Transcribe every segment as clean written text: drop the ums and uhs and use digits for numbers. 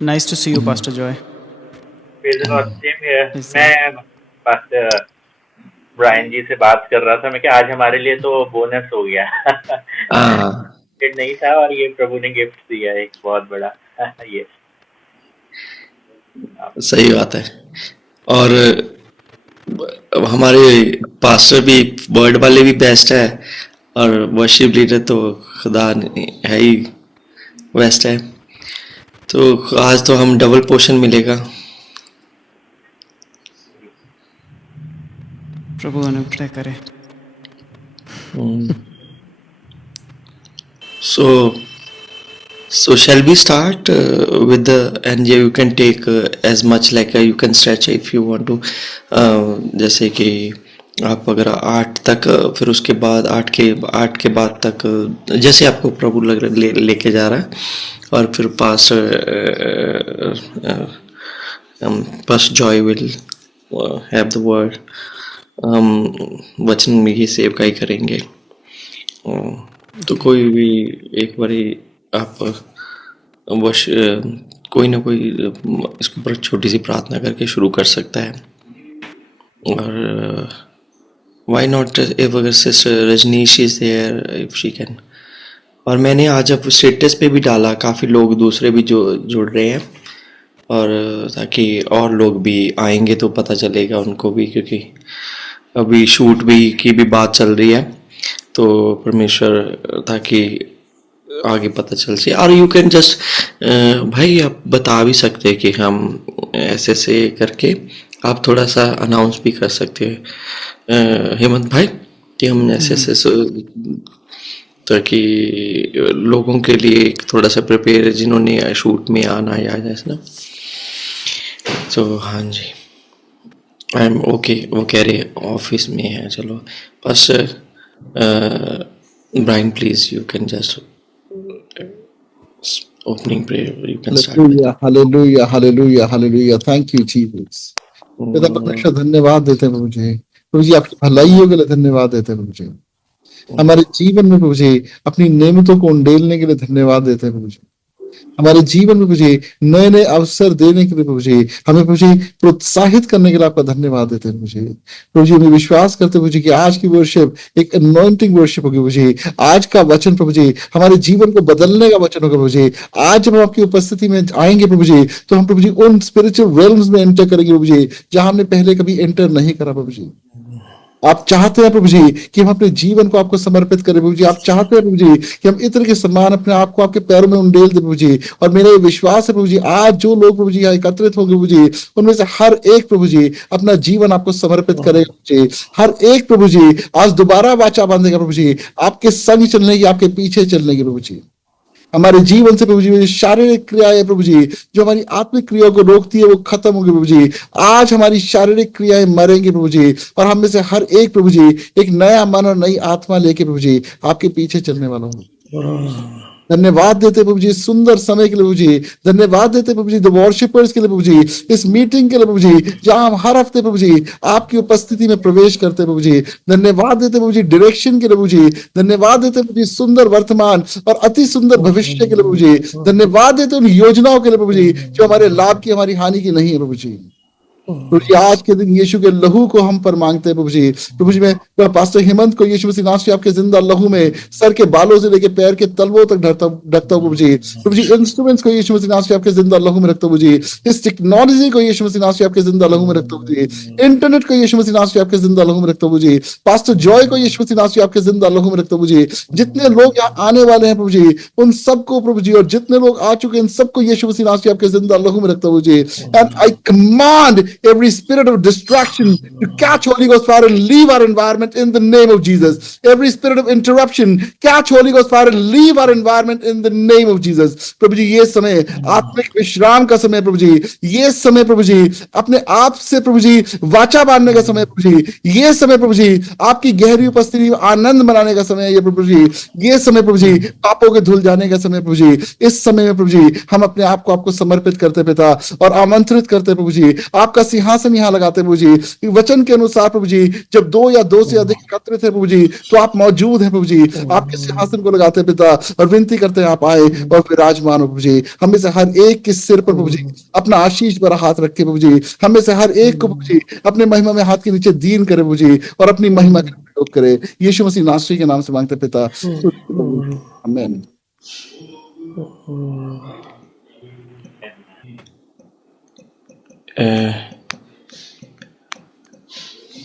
Nice to see you, Pastor Joy. Praise the Lord, same here. Praise the Lord. मैं pastor Brian जी से बात कर रहा था, मैं कि आज हमारे लिए तो बोनस हो गया। हाँ, फिर नहीं था और ये प्रभु ने गिफ्ट दिया एक बहुत बड़ा। ये सही बात है। और हमारे पास्टर भी, वर्ड वाले भी बेस्ट है, और वर्शिप लीडर तो खुदा है ही बेस्ट है। तो आज तो हम डबल पोर्शन मिलेगा। प्रभु अनुग्रह करे। So shall we start with the, and yeah, you can take as much like you can stretch if you want to, जैसे कि आप अगर 8 तक, फिर उसके बाद 8 के बाद तक, जैसे आपको प्रभु लेके जा रहा है, और फिर past Joy will have the word. वचन में ही सेवकाई करेंगे। तो कोई भी एक बारी आप कोई ना कोई इसके ऊपर छोटी सी प्रार्थना करके शुरू कर सकता है। और व्हाई नॉट, इफ अगर sister Rajneesh is there, if she can. और मैंने आज अब स्टेटस पे भी डाला, काफ़ी लोग दूसरे भी जो जुड़ रहे हैं, और ताकि और लोग भी आएंगे तो पता चलेगा उनको भी, क्योंकि अभी शूट भी की भी बात चल रही है। तो परमेश्वर ताकि आगे पता चल से। और यू कैन जस्ट, भाई आप बता भी सकते हैं कि हम ऐसे से करके आप थोड़ा सा अनाउंस भी कर सकते हैं हेमंत भाई, कि हम ऐसे ऐसे, ताकि लोगों के लिए थोड़ा सा प्रिपेयर, जिन्होंने शूट में आना है या जैसे ना। तो हाँ जी, आई एम ओके। वो कह रहे ऑफिस में है। चलो बस, Brian please you can just opening prayer, you can start with. Hallelujah, hallelujah, hallelujah, hallelujah. Thank you, Jesus. पिता परमेश्वर धन्यवाद देते हैं प्रभु जी। प्रभु जी आपकी भलाइयों के लिए धन्यवाद देते हैं प्रभु जी। हमारे जीवन में प्रभु जी अपनी नेमतों को उंडेलने के लिए धन्यवाद देते हैं प्रभु जी। हमारे जीवन में प्रभु जी नए नए अवसर देने के लिए प्रभु जी, हमें प्रभु जी प्रोत्साहित करने के लिए आपका धन्यवाद देते हैं प्रभु जी। प्रभु जी हमें विश्वास करते हैं प्रभु जी कि आज की वर्शिप एक अनॉइंटिंग वर्शिप होगी प्रभु जी। आज का वचन प्रभु जी हमारे जीवन को बदलने का वचन होगा प्रभु जी। आज जब हम आपकी उपस्थिति में आएंगे प्रभु जी, तो हम प्रभु जी उन स्पिरिचुअल रेल्म्स में एंटर करेंगे प्रभु जी, जहां हमने पहले कभी एंटर नहीं करा प्रभु जी। आप चाहते हैं प्रभु जी कि हम अपने जीवन को आपको समर्पित करें प्रभु जी। आप चाहते हैं प्रभु जी कि हम इत्र के समान अपने आप को आपके पैरों में उंडेल दें प्रभु जी। और मेरा ये विश्वास है प्रभु जी, आज जो लोग प्रभु जी यहाँ एकत्रित होंगे प्रभु जी, उनमें से हर एक प्रभु जी अपना जीवन आपको समर्पित करेगा प्रभु जी। हर एक प्रभु जी आज दोबारा वाचा बांधेगा प्रभु जी, आपके संग चलने की, आपके पीछे चलने की प्रभु जी। हमारे जीवन से प्रभु जी शारीरिक क्रियाएं प्रभु जी जो हमारी आत्मिक क्रियाओं को रोकती है वो खत्म होगी प्रभु जी। आज हमारी शारीरिक क्रियाएं मरेंगी प्रभु जी, और हम में से हर एक प्रभु जी एक नया मन और नई आत्मा लेके प्रभु जी आपके पीछे चलने वाला हूँ। धन्यवाद देते प्रभु जी सुंदर समय के लिए प्रभु जी। धन्यवाद देते प्रभु जी द वॉरशिपर्स के लिए प्रभु जी, इस मीटिंग के लिए प्रभु जी, जहां हम हर हफ्ते प्रभु जी आपकी उपस्थिति में प्रवेश करते प्रभु जी। धन्यवाद देते प्रभु जी डायरेक्शन के लिए प्रभु जी। धन्यवाद देते प्रभु जी सुंदर वर्तमान और अति सुंदर भविष्य के लिए प्रभु जी। धन्यवाद देते उन योजनाओं के लिए प्रभु जी जो हमारे लाभ की, हमारी हानि की नहीं है प्रभु जी। प्रभु जी आज के दिन यीशु के लहू को हम पर मांगते हैं प्रभु जी। प्रभु जी मैं पास्टर हेमंत को यीशु मसीह नाम से आपके जिंदा लहू में सर के बालों से लेकर पैर के तलवों तक ढकता हूं प्रभु जी। प्रभु जी इंस्ट्रूमेंट्स को यीशु मसीह नाम से आपके जिंदा लहू में रखता हूं प्रभु जी। इस टेक्नोलॉजी को यीशु मसीह नाम से आपके जिंदा लहू में रखता हूं प्रभु जी। इंटरनेट को यीशु मसीह नाम से आपके जिंदा लहू में रखता हूं प्रभु जी। पास्टर जॉय को यीशु मसीह नाम से आपके जिंदा लहू में रखता हूं प्रभु जी। जितने लोग यहाँ आने वाले हैं प्रभु जी उन सबको प्रभु जी, और जितने लोग आ चुके हैं इन सबको यीशु मसीह नाम से आपके जिंदा लहू में रखता हूं प्रभु जी। And I command every spirit of distraction to catch Holy Ghost fire and leave our environment in the name of Jesus. Every spirit of interruption, catch Holy Ghost fire and leave our environment in the name of Jesus. प्रभु जी ये समय आत्मिक विश्राम का समय प्रभु जी, ये समय प्रभु जी अपने आप से प्रभु जी वाचा बांधने का समय प्रभु जी, ये समय प्रभु जी आपकी गहरी उपस्थिति में आनंद मनाने का समय है ये प्रभु जी। ये समय प्रभु जी पापों के धुल जाने का समय प्रभु जी। इस समय में प्रभु जी हम अपने आप को आपको समर्पित करते पिता और आमंत्रित करते प्रभु जी। आपका सिंहासन यहाँ लगाते प्रभु जी। वचन के अनुसार प्रभु जी, जब 2 या 2 से अधिक एकत्रित है प्रभु जी, तो आप मौजूद हैं प्रभु जी। आपके सिंहासन को लगाते पिता, और विनती करते हैं आप आए और विराजमान हो प्रभु जी। हमें से हर एक के सिर पर प्रभु जी अपना आशीष भरा हाथ रखे प्रभु जी। हमें से हर एक को प्रभु जी अपने महिमा में हाथ के नीचे दीन करे प्रभु जी, और अपनी महिमा का प्रयोग करे। यीशु मसीह नासरी के नाम से मांगते पिता, आमीन।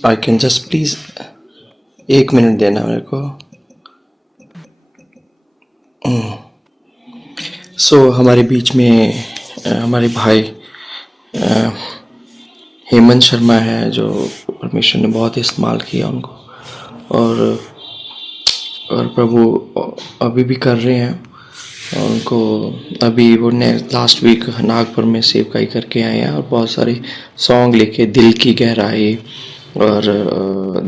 I can just please 1 minute देना मेरे को। सो हमारे बीच में हमारे भाई हेमंत शर्मा है, जो परमेश्वर ने बहुत इस्तेमाल किया उनको, और प्रभु अभी भी कर रहे हैं। और उनको अभी वो ने लास्ट वीक नागपुर में सेवकाई करके आए हैं, और बहुत सारे सॉन्ग लेके दिल की गहराई और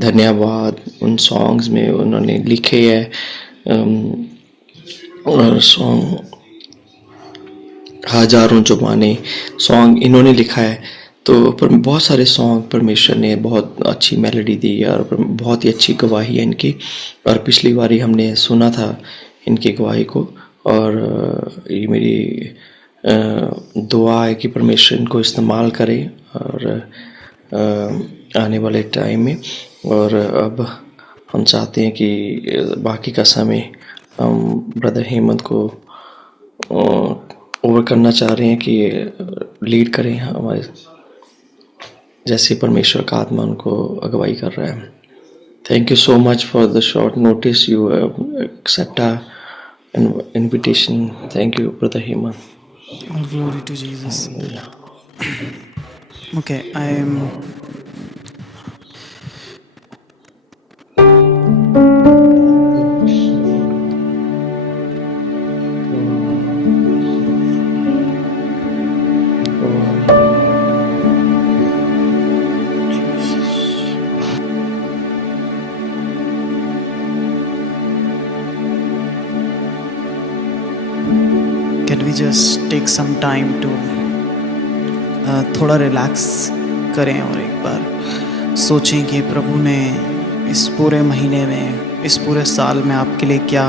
धन्यवाद उन सॉन्ग्स में उन्होंने लिखे हैं। और सॉन्ग हजारों जुबाने सॉन्ग इन्होंने लिखा है। तो बहुत सारे सॉन्ग परमेश्वर ने बहुत अच्छी मेलोडी दी है, और बहुत ही अच्छी गवाही है इनकी। और पिछली बारी हमने सुना था इनकी गवाही को, और ये मेरी दुआ है कि परमेश्वर इनको इस्तेमाल करे और आने वाले टाइम में। और अब हम चाहते हैं कि बाकी का समय हम ब्रदर हेमंत को ओवर करना चाह रहे हैं कि लीड करें हमारे, जैसे परमेश्वर का आत्मा उनको अगुवाई कर रहा है। Thank you so much for the short notice you accept our invitation. Thank you, Brother Hema. All glory to Jesus. Okay, I am. Can we just take some time to थोड़ा रिलैक्स करें और एक बार सोचें कि प्रभु ने इस पूरे महीने में, इस पूरे साल में आपके लिए क्या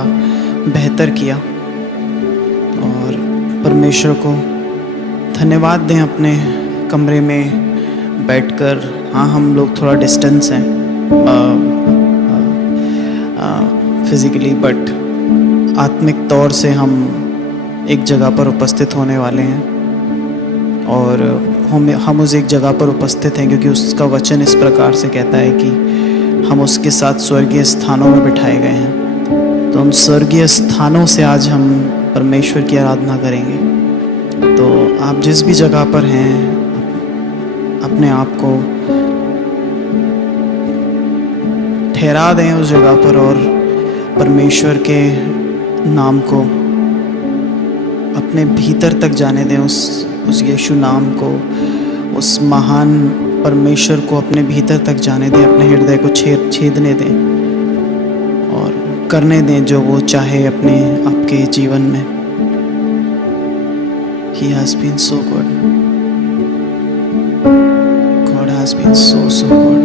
बेहतर किया, और परमेश्वर को धन्यवाद दें अपने कमरे में बैठकर। हाँ, हम लोग थोड़ा डिस्टेंस हैं फिजिकली, बट आत्मिक तौर से हम एक जगह पर उपस्थित होने वाले हैं, और हम उस एक जगह पर उपस्थित हैं क्योंकि उसका वचन इस प्रकार से कहता है कि हम उसके साथ स्वर्गीय स्थानों में बिठाए गए हैं। तो उन स्वर्गीय स्थानों से आज हम परमेश्वर की आराधना करेंगे। तो आप जिस भी जगह पर हैं, अपने आप को ठहरा दें उस जगह पर, और परमेश्वर के नाम को अपने भीतर तक जाने दें। उस यीशु नाम को, उस महान परमेश्वर को अपने भीतर तक जाने दें, अपने हृदय को छेदने दें और करने दें जो वो चाहे अपने आपके जीवन में। He has been so good. God has been so good.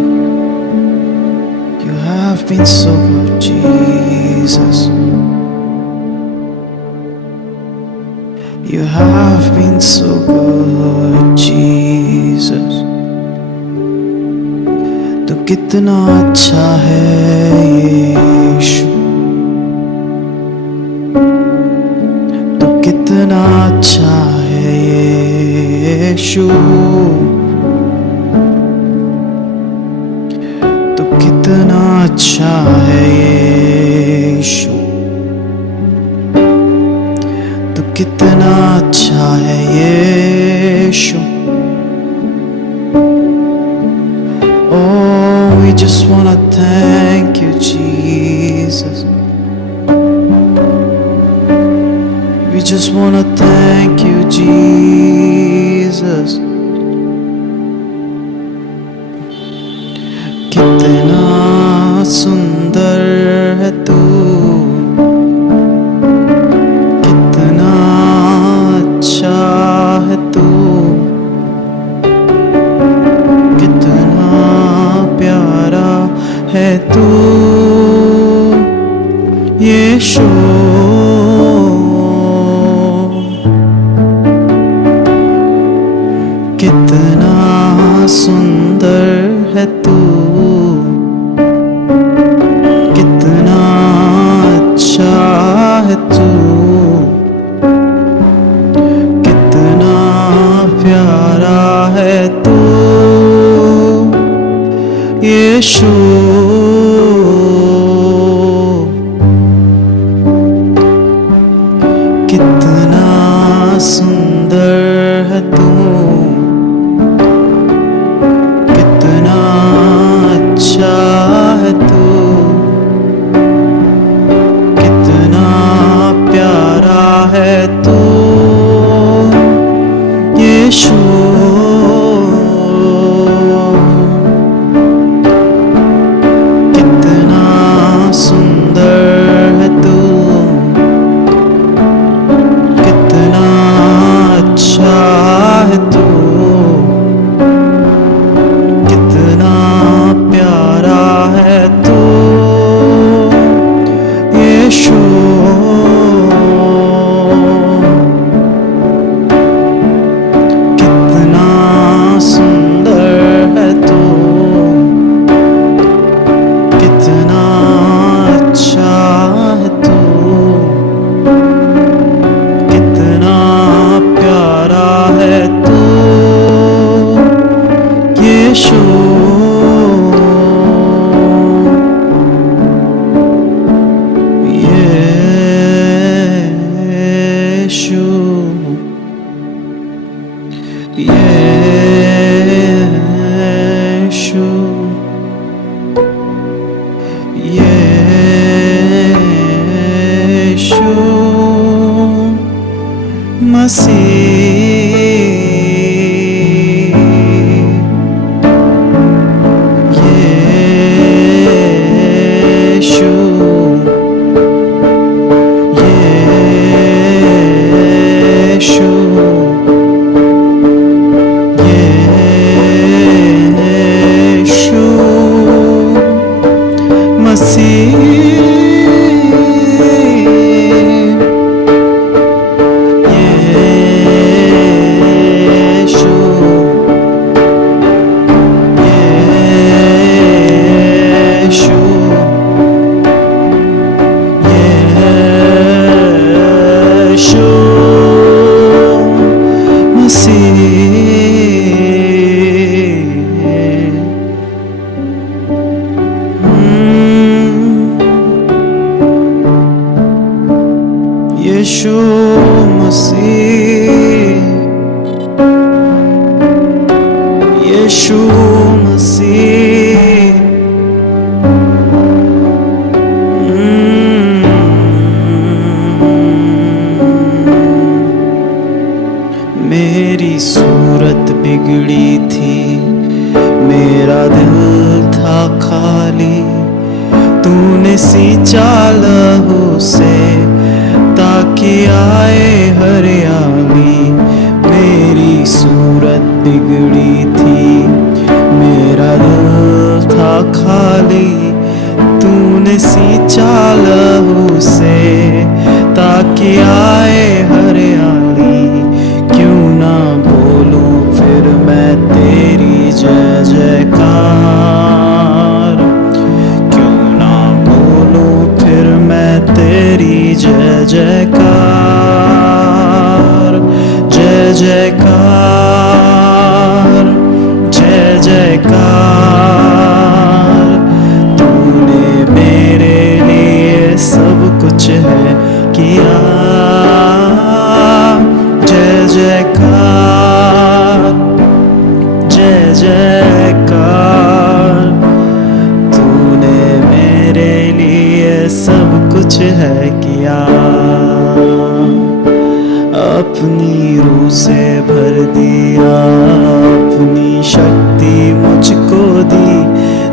You have been so good, Jesus. You have been so good, Jesus. तू कितना अच्छा है यीशु, तू कितना अच्छा है यीशु, तू कितना अच्छा है यीशु, तू कितना अच्छा है यीशु। Oh, we just wanna thank you, Jesus. We just wanna thank you, Jesus. कितना सुंदर है तू, है तू यीशु। कितना सुंदर है तू, कितना अच्छा है तू, कितना प्यारा है तू यीशु। कितना सुंदर है तू, कितना अच्छा है तू, कितना प्यारा है तू यीशु। कितना सुंदर है तू, कितना अच्छा है तू, कितना प्यारा है तू यीशु। कितना सुंदर है तू, कितना अच्छा है तू, कितना प्यारा है तू यीशु। यीशु, यीशु, यीशु मसीह। यीशु, यीशु, यीशु मसीह। यीशु, यीशु, यीशु मसीह। यीशु मसीह, यीशु मसीह। मेरी सूरत बिगड़ी थी, मेरा दिल था खाली, तूने सींचा लहू से ताकि आए हरियाली। मेरी सूरत बिगड़ी थी, मेरा दिल था खाली, तूने सींचा लहू से ताकि आए हरियाली। क्यों ना बोलूं फिर मैं तेरी जय जयकार, क्यों ना बोलूं फिर मैं तेरी जय जयकार, जय जयकार, जय जयकार। तूने मेरे लिए सब कुछ है किया, जय जयकार, जय जयकार। तूने मेरे लिए सब कुछ है किया। अपनी रूह से भर दिया, अपनी शक्ति मुझको दी,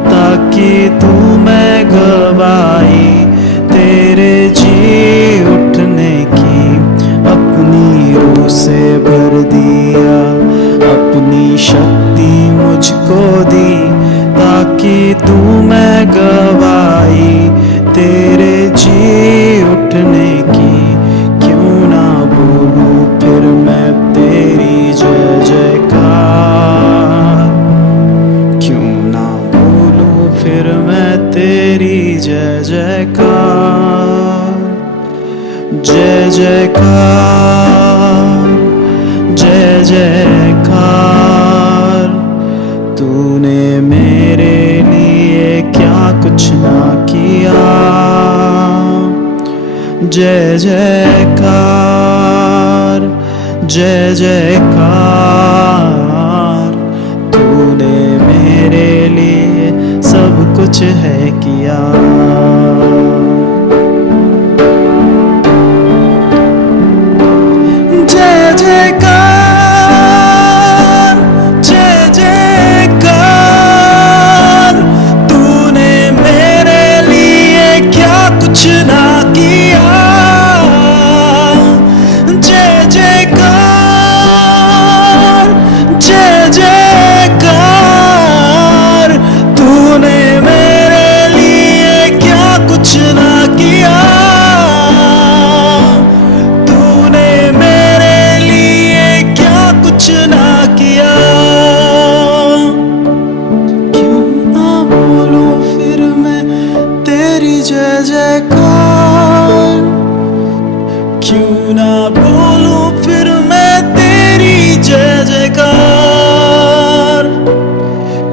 ताकि तू मैं गवाही तेरे जी उठने की। अपनी रूह से भर दिया, अपनी शक्ति मुझको दी, ताकि दूं मैं गवाही तेरे जी उठने की, क्यों ना बोलूं फिर मैं तेरी जय जयकार, क्यों ना बोलूं फिर मैं तेरी जय जयकार, जय जयकार, जय जयकार। तूने मेरे लिए क्या कुछ ना किया, जय जयकार, जय जयकार। तूने मेरे लिए सब कुछ है किया। जय जयकार, जय जयकार। तूने मेरे लिए क्या कुछ ना किया, जय जयकार, जय जयकार। तूने मेरे लिए क्या कुछ ना किया, तूने मेरे लिए क्या कुछ ना किया। क्यों ना बोलूं फिर मैं तेरी जय जयकार, क्यों ना बोलूं फिर मैं तेरी जय जयकार,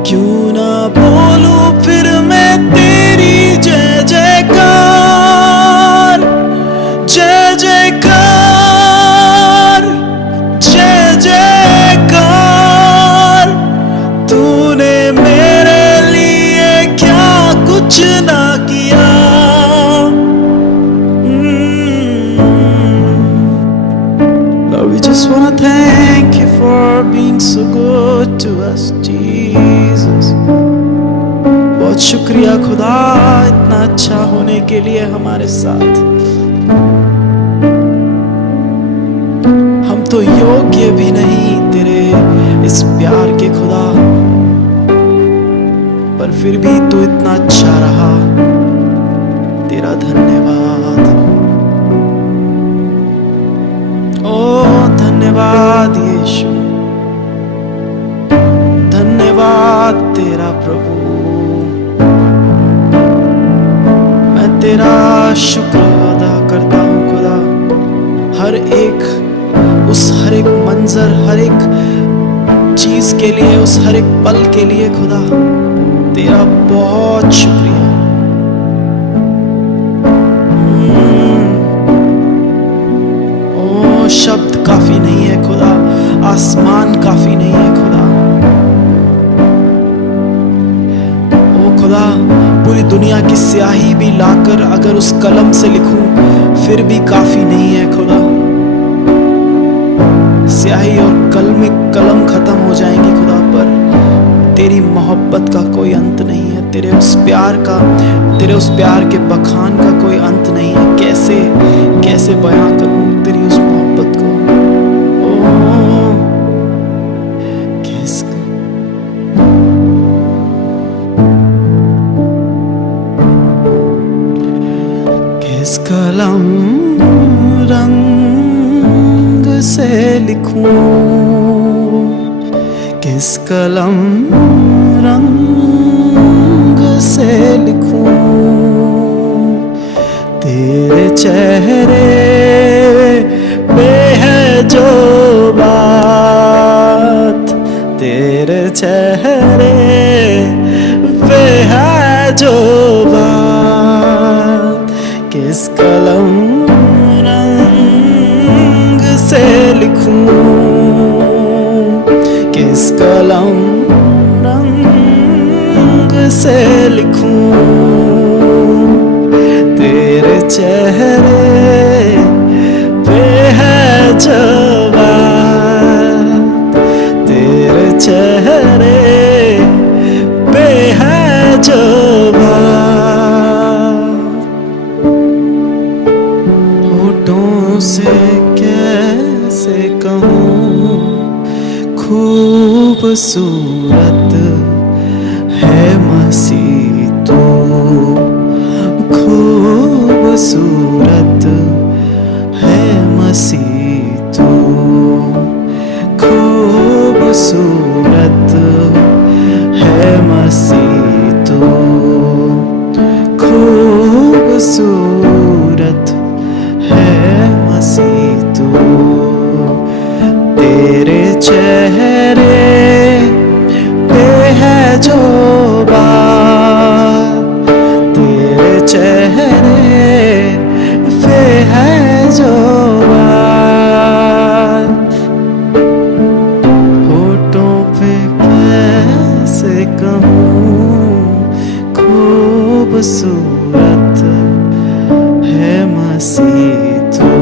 क्यों ना बोलूं फिर मैं तेरी जय जयकार, जय जयकार, जय जयकार। तूने मेरे लिए क्या कुछ ना किया। Lord, we just want to thank you for being so good to us, Jesus. बहुत शुक्रिया खुदा इतना अच्छा होने के लिए हमारे साथ। हम तो योग्य भी नहीं तेरे इस प्यार के खुदा, पर फिर भी तू इतना अच्छा रहा। तेरा धन्यवाद, ओ धन्यवाद यीशु, धन्यवाद तेरा प्रभु। मैं तेरा शुक्र अदा करता हूँ खुदा, हर एक मंजर, हर एक चीज के लिए, उस हर एक पल के लिए खुदा तेरा बहुत शुक्रिया। ओ शब्द काफी नहीं है खुदा, आसमान काफी नहीं है खुदा। ओ खुदा, पूरी दुनिया की स्याही भी लाकर अगर उस कलम से लिखूं फिर भी काफी नहीं है खुदा। स्याही और कलम खत्म हो जाएंगी खुदा, पर तेरी मोहब्बत का कोई अंत नहीं है। तेरे उस प्यार के बखान का कोई अंत नहीं है। कैसे बयां करूं तेरी उस मोहब्बत को। ओ किस कलम रंग से लिखूं, किस कलम रंग से लिखूं तेरे चेहरे पे है जो बात, तेरे चेहरे पे है जो बात। किस कलम रंग से लिखूं, किस कलम रंग से लिखूं तेरे चेहरे पे है जो बात, तेरे चेहरे पे है जो बात। होठों से कैसे कहूँ खूबसूरत है मसीह तू, खूबसूरत है मसीह तू, खूबसूरत है मसीह तू, खूबसूरत है मसीह तू। तेरे चेहरे पे है जो बात, तेरे चेहरे पे है जो बात, होठों पे कैसे कहूँ, खूबसूरत है मसीह तू।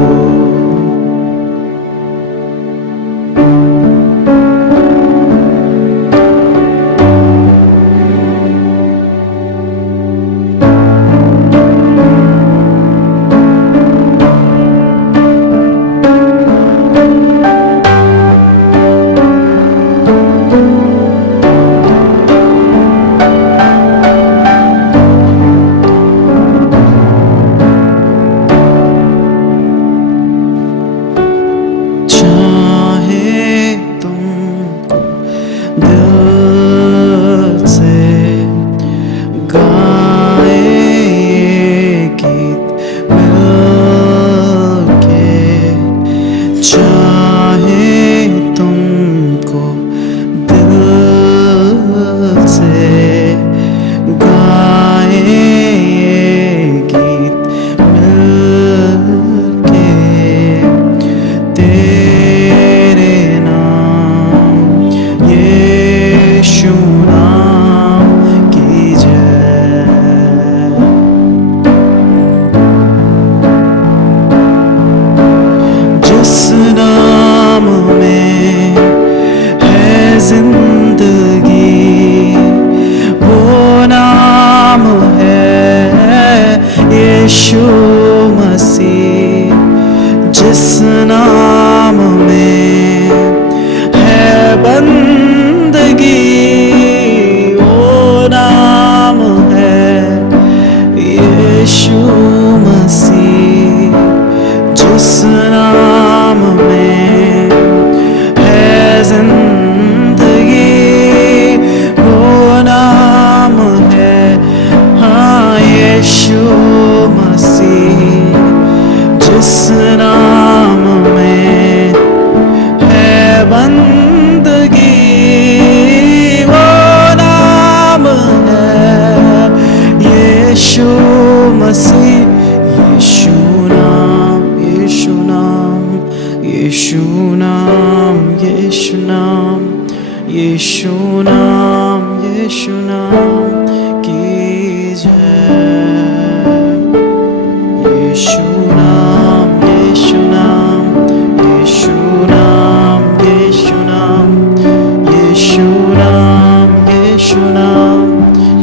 यीशु मसीह, जिस नाम में है बंदगी, वो नाम है यीशु मसीह। जिस नाम में है जिंदगी, वो नाम है, हाँ, यीशु मसीह। जिस नाम में है बंदगी, वो नाम है यीशु मसीह। यीशु नाम, यीशु नाम, यीशु नाम, यीशु नाम, यीशु नाम, यीशु नाम की जय। यीशु नाम, यीशु नाम, यीशु नाम, यीशु नाम, यीशु नाम, यीशु नाम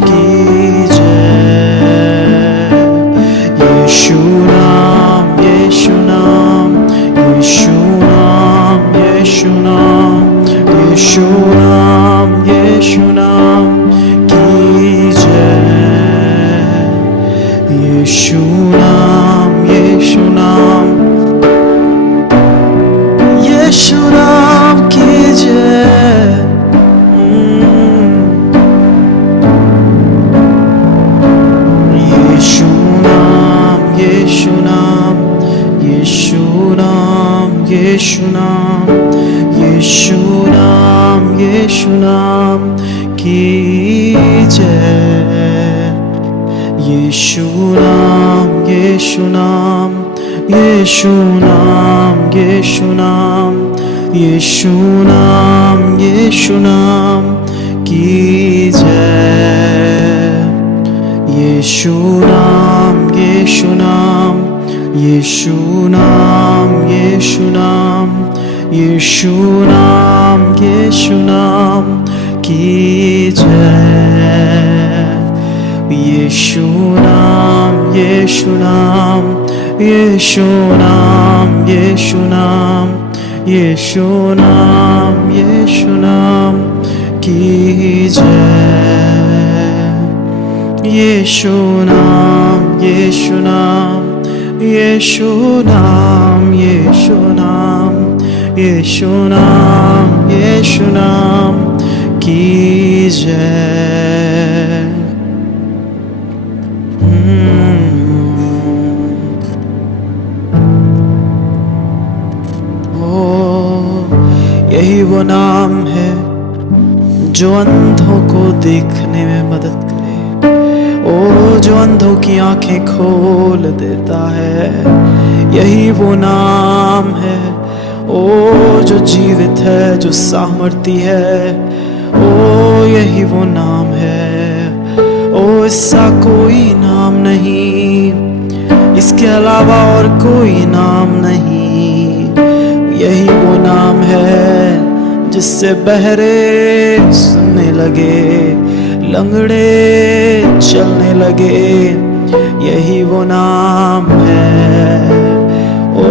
की जय। यीशु नाम, यीशु नाम, यीशु नाम, यीशु नाम, यीशु नाम, यीशु नाम की जय। यीशु नाम, यीशु नाम, यीशु नाम की जय। यीशु नाम, यीशु नाम, यीशु नाम, यीशु नाम, यीशु नाम, यीशु नाम की जय। यीशु नाम, यीशु नाम, यीशु नाम, यीशु नाम, यीशु नाम, यीशु नाम की जय। यीशु नाम, यीशु नाम, यीशु नाम, यीशु नाम, यीशु नाम, यीशु नाम की जय। यीशु नाम, यीशु नाम, यीशु नाम, यीशु नाम, यीशु नाम, यीशु नाम की जय। यीशु नाम, यीशु नाम, यीशु नाम, यीशु नाम, यीशु नाम, यीशु नाम की जय। यही वो नाम है जो अंधों को देखने में मदद करे, ओ जो अंधों की आंखें खोल देता है। यही वो नाम है, ओ जो जीवित है, जो सामर्थी है, ओ यही वो नाम है। ओ इसका कोई नाम नहीं, इसके अलावा और कोई नाम नहीं। यही वो नाम है जिससे बहरे सुनने लगे, लंगड़े चलने लगे। यही वो नाम है, ओ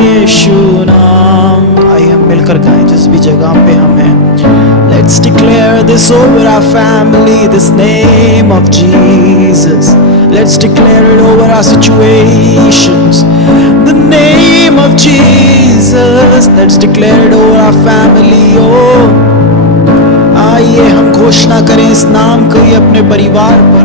यीशु नाम। आइए हम मिलकर गाएं जिस भी जगह पे हम हैं। Let's declare this over our family, this name of Jesus. Let's declare it over our situations, the name of Jesus. Let's declare it over our family. Oh, आइए हम घोषणा करें इस नाम को ही अपने परिवार पर।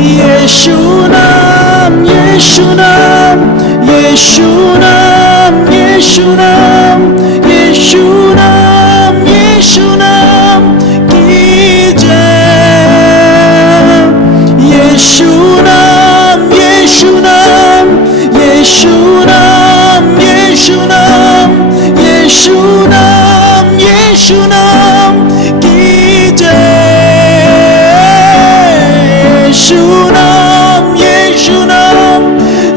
यीशु नाम, यीशु नाम, यीशु नाम, यीशु नाम, यीशु नाम, यीशु नाम की जय। यीशु नाम, यीशु नाम, यीशु नाम, यीशु नाम, यीशु नाम, यीशु नाम की जय। यीशु नाम, यीशु नाम,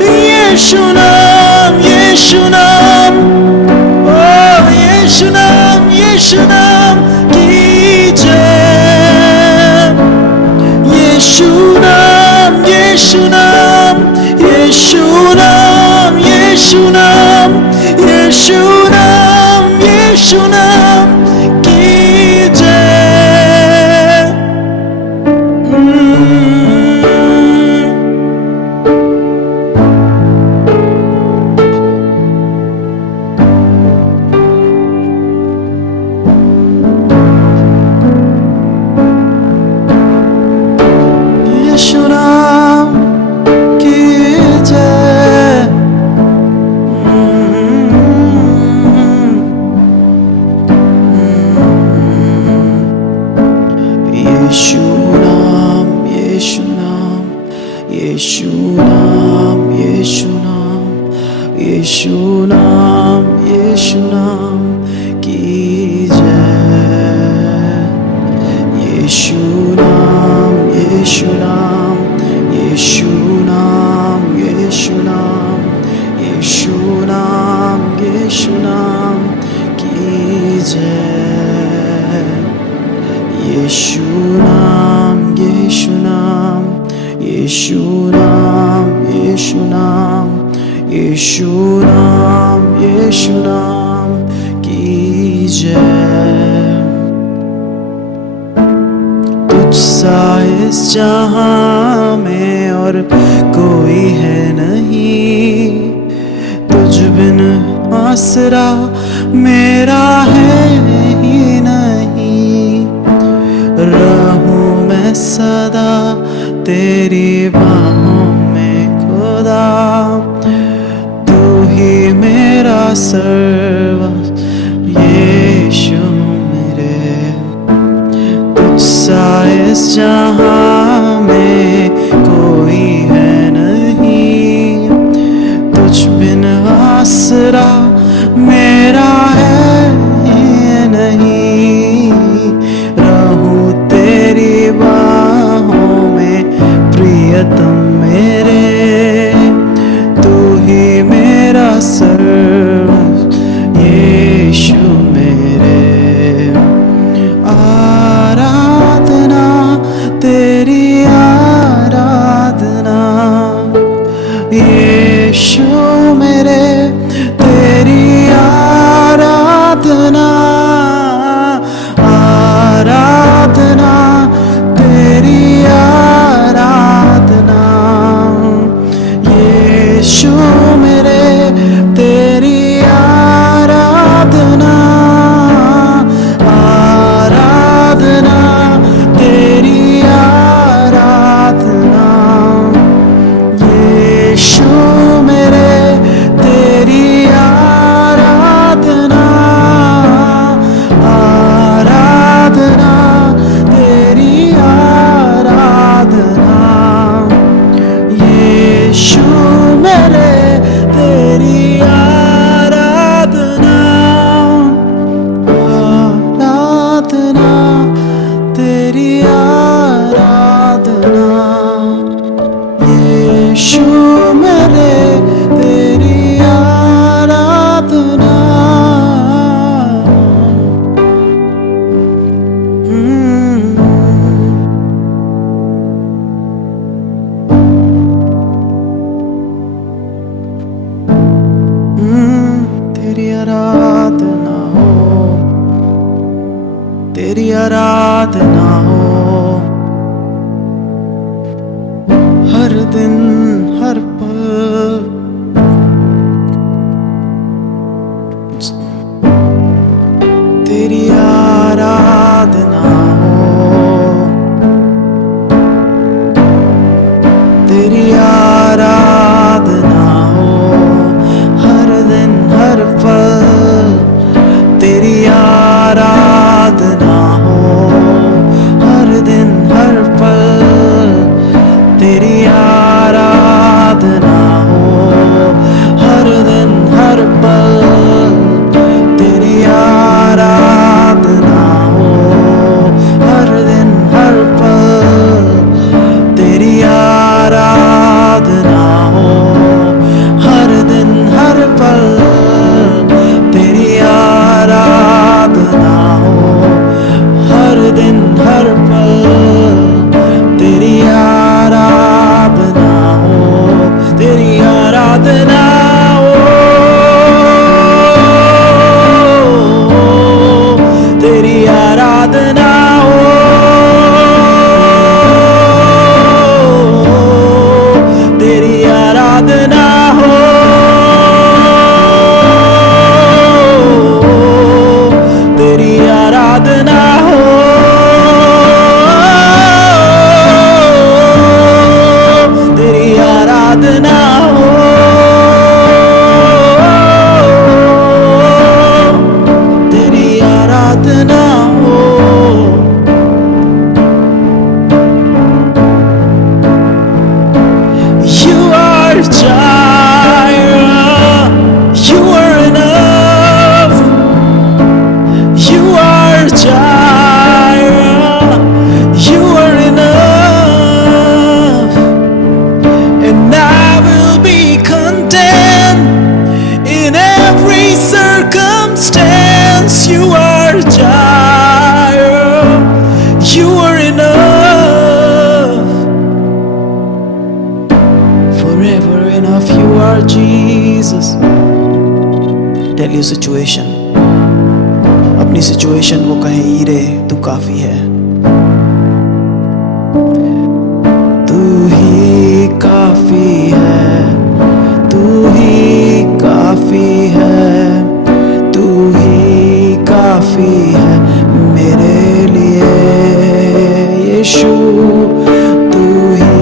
यीशु नाम, यीशु नाम, ओ यीशु नाम, यीशु नाम की जय। यीशु नाम, यीशु नाम, यीशु नाम, यीशु नाम, यीशु नाम, यीशु नाम की जय। यीशु नाम की जय। यीशु नाम, यीशु नाम, यीशु नाम, यीशु नाम, यीशु नाम, यीशु नाम की जय। यीशु नाम, यीशु नाम, यीशु नाम, यीशु नाम, यीशु नाम, यीशु नाम की जय। यीशु नाम, यीशु नाम, यीशु नाम, यीशु नाम, यीशु नाम, यीशु नाम की जय। तुझसा इस जहां में और कोई है नहीं, तुझ बिन आसरा मेरा है ही नहीं। रहूं मैं सदा तेरी बाहों में खुदा, तू ही मेरा सर्वस्व यीशु मेरे। तुझसा इस जहां में कोई है नहीं, तुझ बिन आसरा मेरा है नहीं। रहूं तेरी बाहों में प्रियतम मेरे, तू ही मेरा सर्वस्व यीशु मेरे। आराधना तेरी तेरी आराधना हो, तेरी आराधना हो, हर दिन हर पल। तेरी आराधना हो, तेरी आराधना हो, हर दिन हर पल। तेरी आराधना हो, हर दिन हर पल। तेरी आराधना हो, हर दिन हर पल। तेरी आराधना हो, हर दिन हर पल। तेरी आराधना हो, हर दिन हर पल। तेरी आराधना हो, हर दिन हर पल। तेरी आराधना हो, तेरी आराधना हो, तेरी आराधना हो, तेरी आराधना हो, तेरी आराधना हो, तेरी आराधना हो, तेरी आराधना हो। You are Jireh, you are enough. You are Jireh, you are enough. And I will be content in every circumstance. You are Jireh, you are enough. Forever enough, you are Jesus. Tell your situation, अपनी situation को कहे हीरे तू काफी है, तू ही काफी है, तू ही काफी है, तू ही काफी है मेरे लिए यीशु। तू ही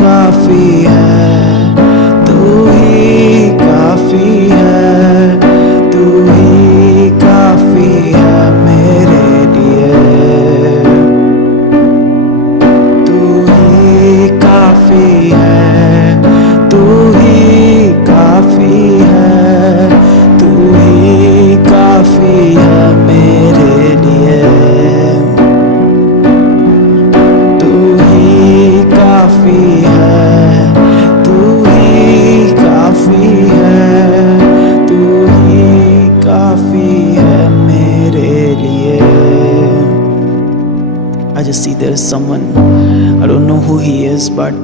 काफी है, तू ही काफी है, तू ही काफी है मेरे लिए। तू ही काफी है, तू ही काफी है, तू ही काफी है मेरे लिए। तू ही काफी है, तू ही काफी है, तू ही काफी है मेरे लिए। I just see there is someone, I don't know who he is, but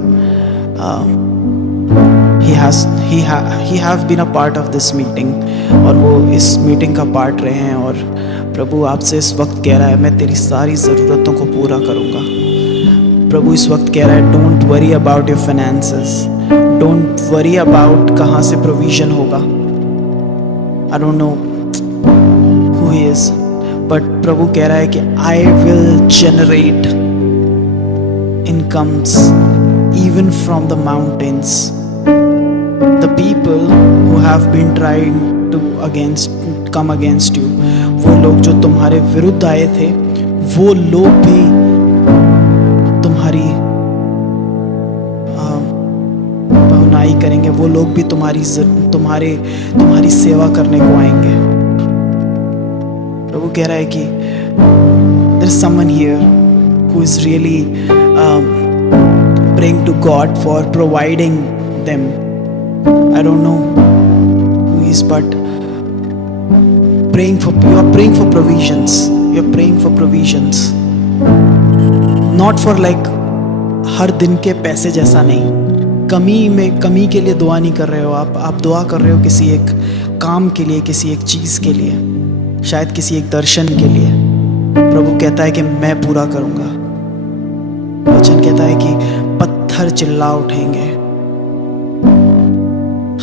he have been a part of this meeting, और वो इस मीटिंग का पार्ट रहे हैं। और प्रभु आपसे इस वक्त कह रहा है मैं तेरी सारी ज़रूरतों को पूरा करूँगा। प्रभु इस वक्त कह रहा है don't worry about your finances, don't worry about कहाँ से प्रोविजन होगा। I don't know who he is, but प्रभु कह रहा है कि I will generate incomes even from the mountains. The people who have been trying to come against you, वो लोग जो तुम्हारे विरुद्ध आए थे, वो लोग भी तुम्हारी बहुनाई करेंगे, वो लोग भी तुम्हारी सेवा करने को आएंगे। प्रभु कह रहा है कि there is someone here who is really praying to God for providing them. I don't know who he is, but you are praying for provisions. You are praying for provisions. Not for like हर दिन के पैसे जैसा नहीं, कमी के लिए दुआ नहीं कर रहे हो आप दुआ कर रहे हो किसी एक काम के लिए, किसी एक चीज़ के लिए, शायद किसी एक दर्शन के लिए प्रभु कहता है कि मैं पूरा करूँगा। वचन कहता है कि पत्थर चिल्ला उठेंगे।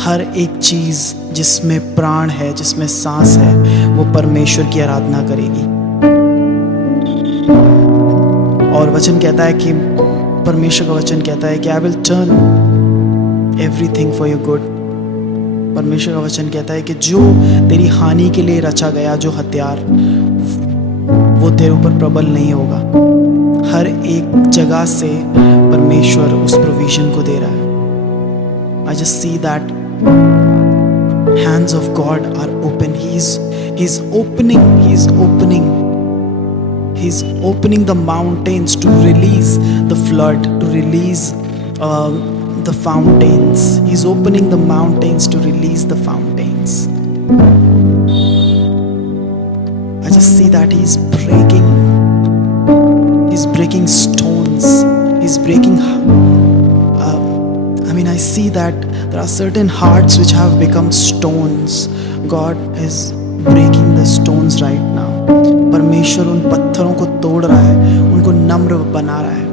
हर एक चीज़ जिसमें प्राण है, जिसमें सांस है, वो परमेश्वर की आराधना करेगी। और वचन कहता है कि परमेश्वर का वचन कहता है कि I will turn everything for your good. परमेश्वर का वचन कहता है कि जो तेरी हानि के लिए रचा गया जो हथियार, वो तेरे ऊपर प्रबल नहीं होगा। हर एक जगह से परमेश्वर उस प्रोविजन को दे रहा है। I just see that hands of God are open. He's opening the mountains to release the flood, to release the fountains. He's opening the mountains to release the fountains. I just see that he's breaking stones. He's breaking I see that there are certain hearts which have become stones. God is breaking the stones right now. परमेश्वर उन पत्थरों को तोड़ रहा है, उनको नम्र बना रहा है।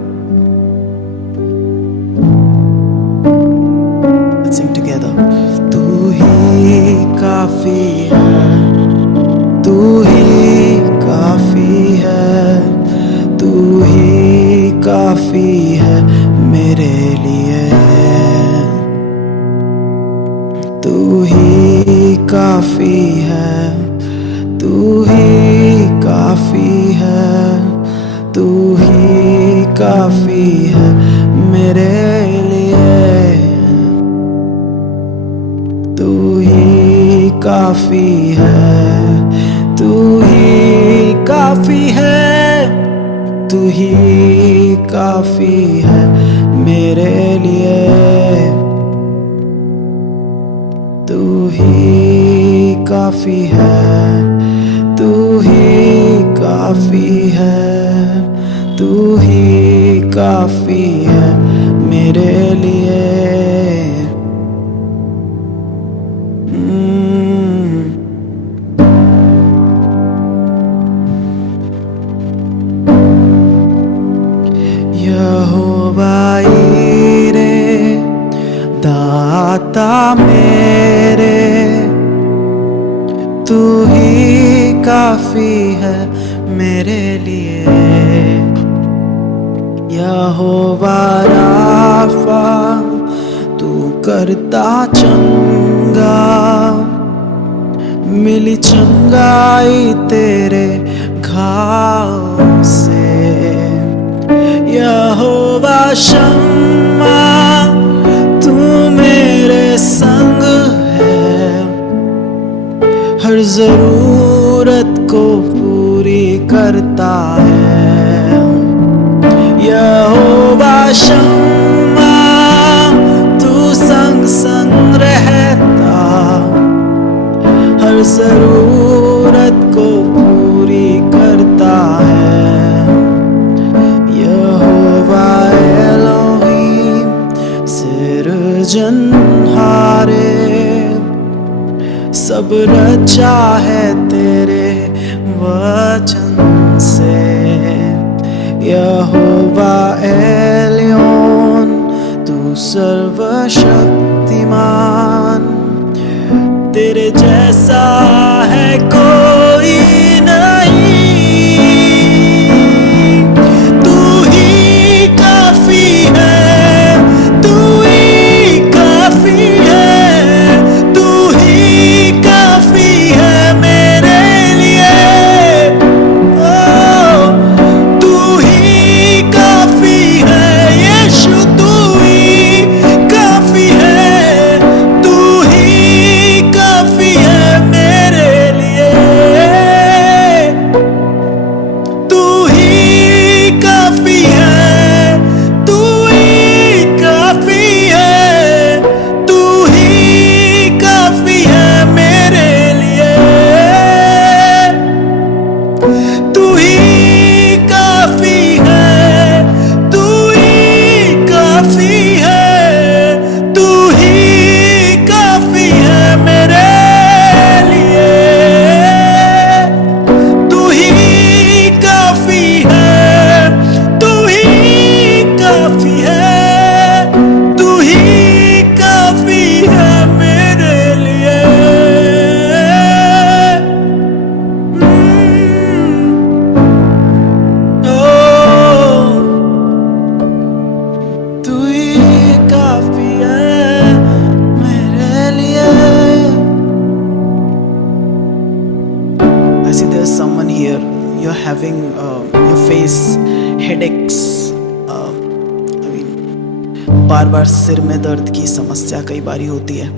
Let's sing together. तू ही काफी है, तू ही काफी है, तू ही काफी है मेरे लिए। तू ही काफी है, तू ही काफी है, तू ही काफी है मेरे लिए। तू ही काफी है, तू ही काफी है, तू ही काफी है मेरे लिए। तू ही काफी है, तू ही काफी है, तू ही काफी है मेरे लिए। यहोवा यीरे दाता मेरे, तू ही काफी है मेरे लिए। यहोवा राफा, तू करता चंगा, मिली चंगाई तेरे घाव से। यहोवा शम्मा, तू मेरे संग है, हर जरूरत को पूरी करता है। यहोवा शम्मा, तू संग संग रहता, हर जरूरत को पूरी करता है। यहोवा एलोहीम सिरजनहारे, सब रचा है तेरे वचन से। यहोवा एलियोन, तू सर्वशक्तिमान, तेरे जैसा है कोई नहीं। तू ही काफी है, तू ही काफी है, तू ही काफी है मेरे लिए। ओ, तू ही काफी है यीशु, तू ही काफी है, तू ही काफी है। there's someone here, you're having your face headaches, I mean बार बार सिर में दर्द की समस्या कई बारी होती है,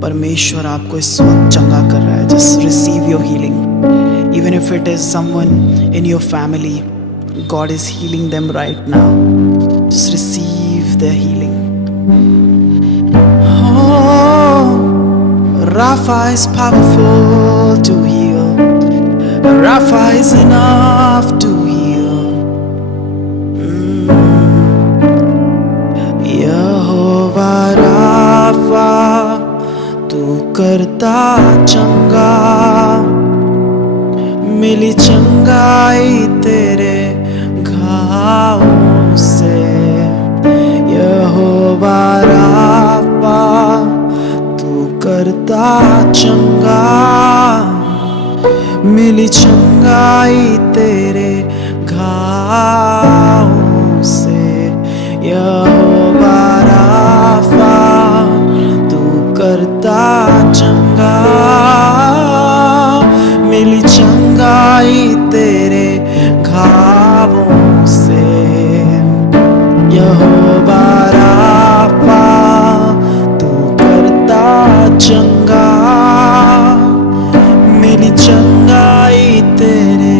परमेश्वर आपको इस वक्त चंगा कर रहा है. Just receive your healing. Even if it is someone in your family, God is healing them right now. Just receive the healing. Rapha is powerful to heal. Rapha is enough to heal. Yehovah Rapha, तू करता चंगा. मिली चंगाई तेरे घावों से. यहोवा Rafa, तू करता चंगा. मिली चंगाई तेरे घावों से. यहोवा राफा, तू करता चंगा. मिली चंगाई तेरे घावों से. यहोवा राफा, तू करता चंगा. मिली चंगाई तेरे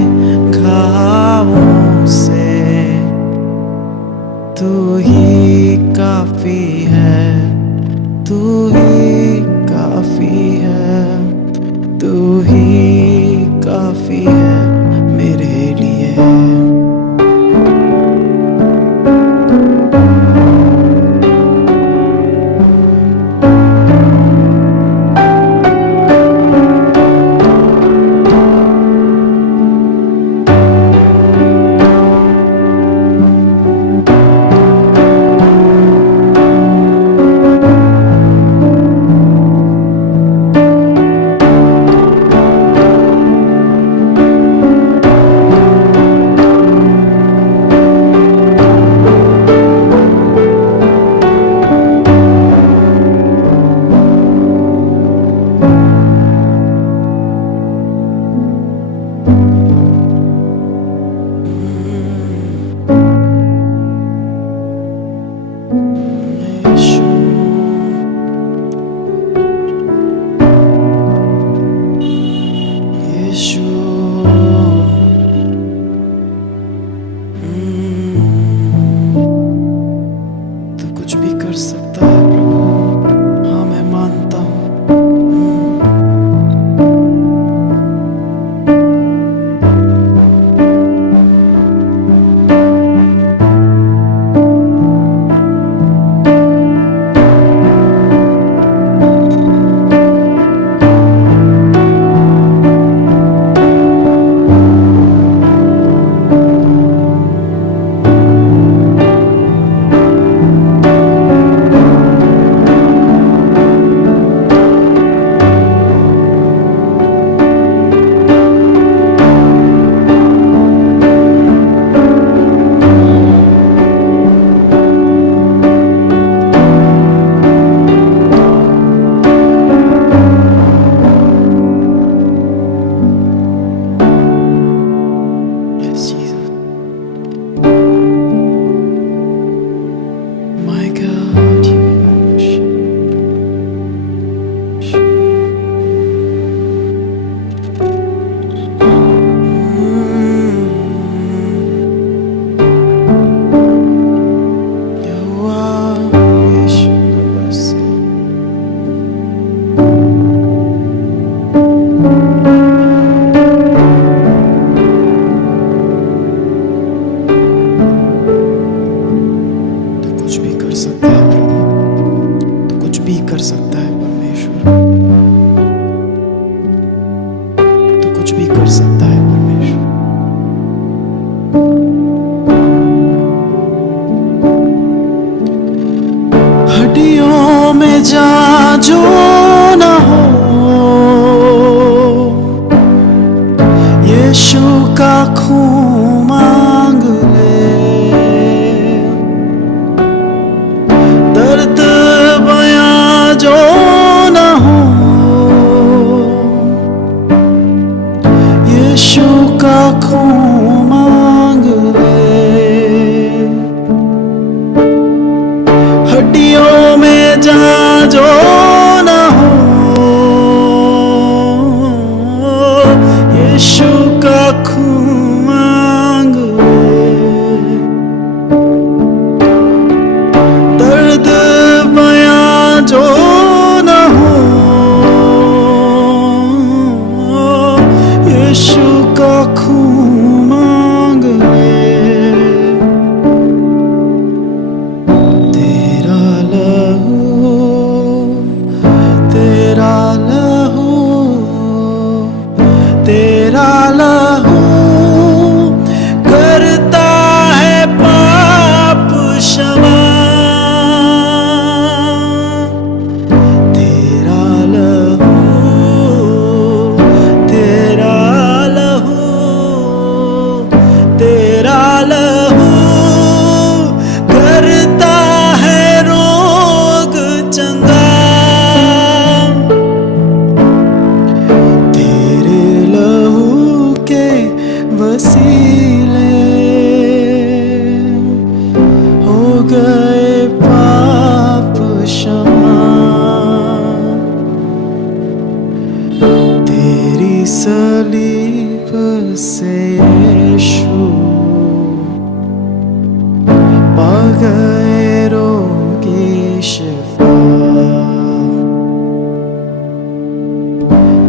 घावों से. तू ही काफी है, तू ही काफी है, तू ही काफी है मेरे लिए. आँखों मांग ले, हड्डियों में जान जो न हो, यीशु का खून मांग ले। दर्द बयां जो न हो, यीशु का खून मांग ले। तेरा लहू, तेरा लहू, तेरा लहू करता है पाप क्षमा। तेरा लहू, तेरा लहू, तेरा लहू करता है रोग चंगा। तेरे लहू के वसीले हो गए पाप क्षमा। तेरी सलीब से यीशु पा गए रोगी शिफा।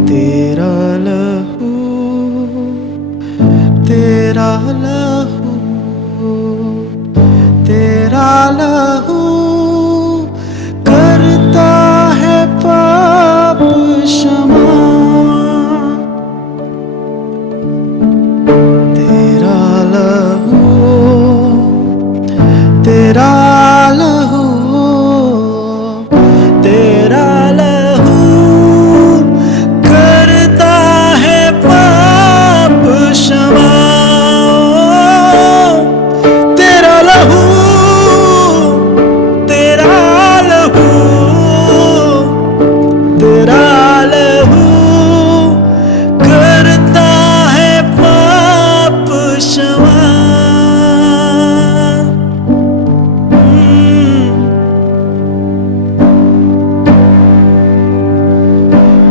तेरा लहू, तेरा लहू, तेरा लहू करता है पाप क्षमा। तेरा लहू, तेरा लहू, तेरा लहू करता है पाप क्षमा। तेरा लहू, तेरा लहू, तेरा लहू करता है पाप क्षमा।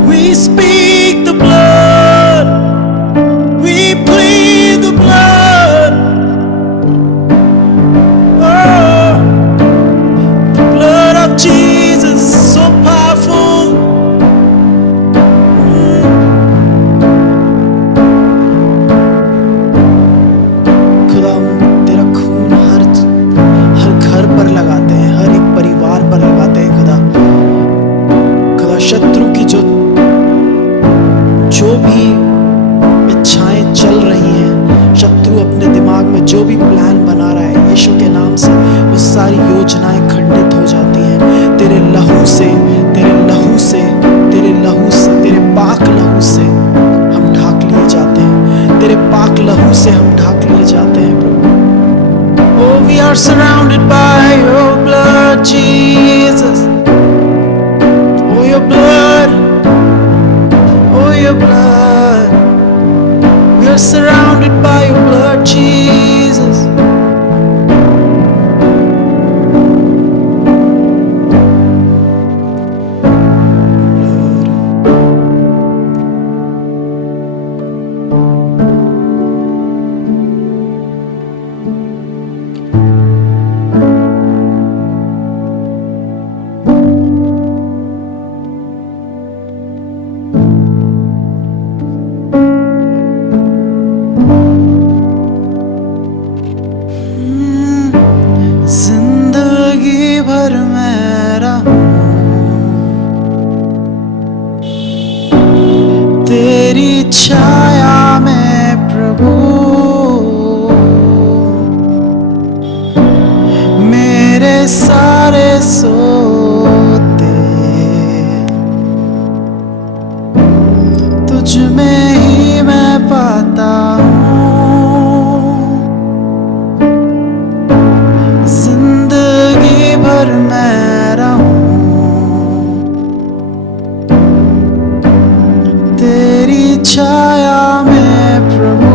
We speak the blood, we plead the blood. Oh, the blood of Jesus, so powerful. खुदा हम तेरा खून हर घर पर लगाते हैं, हर एक परिवार पर लगाते हैं खुदा। खुदा शत्रु की जो भी इच्छाएं चल रही हैं, शत्रु अपने दिमाग में जो भी प्लान बना रहा है, यीशु के नाम से वो सारी योजनाएं खंडित हो जाती हैं। तेरे लहू से, तेरे लहू से, तेरे लहू से, तेरे पाक लहू से हम ढाक लिए जाते हैं। तेरे पाक लहू से हम ढाक लिए जाते हैं प्रभु। Oh, we are surrounded by your blood, Jesus. Oh, your blood. Oh, your blood. We are surrounded by your blood, Jesus. जिंदगी भर मैं रहूं तेरी छाया में प्रभु। मेरे सारे सोते तुझ में ही मैं पाता हूँ। जिंदगी भर मैं रहूं तेरी छाया में प्रभु।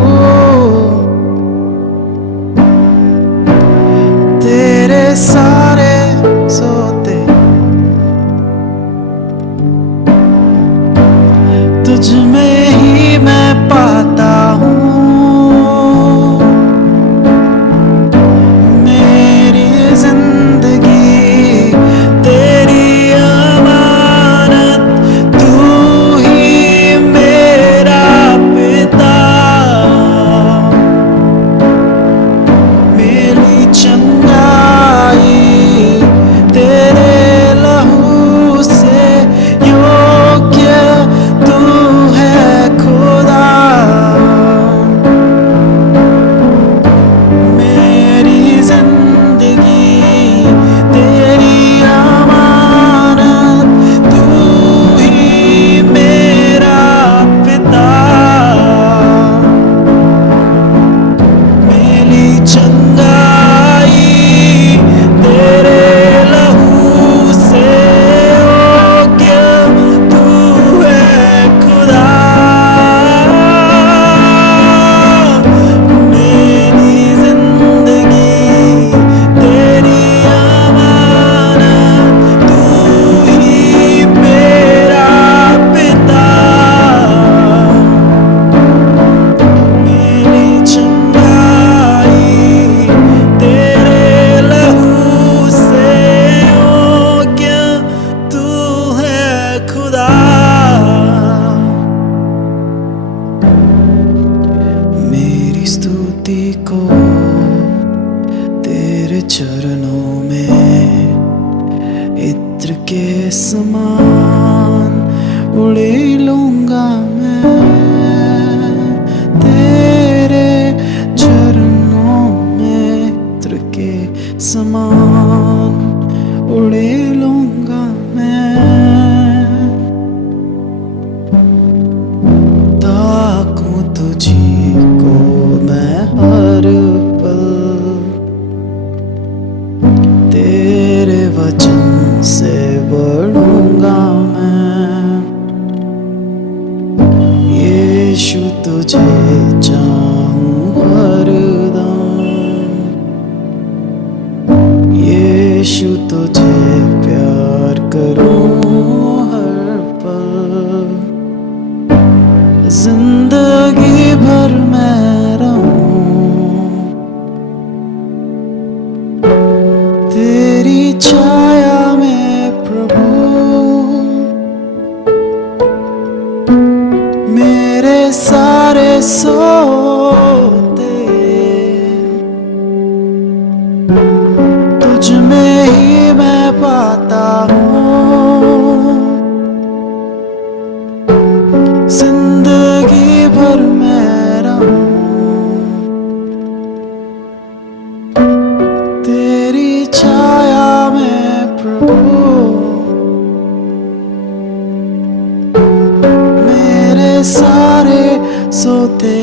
तुझे चाहूं हरदम, यीशु तुझे प्यार करूं हर पल, जिंदगी भर मैं रहूं तेरी छाया में प्रभु, मेरे सारे सोते तुझ में ही मैं पाता हूँ, जिंदगी भर मैं रहूं तेरी छाया में प्रभु, मेरे सारे सोते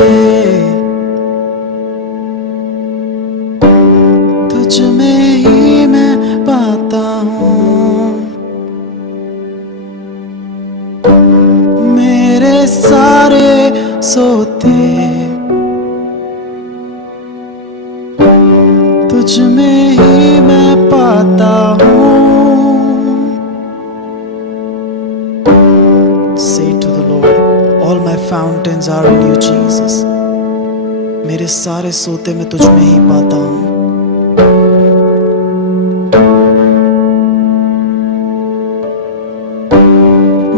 तुझ में ही मैं पाता हूँ, मेरे सारे सोते तुझ में ही मैं पाता हूँ। Say to the Lord, all my fountains are in you, Jesus. मेरे सारे सोते मैं तुझ में ही पाता हूँ।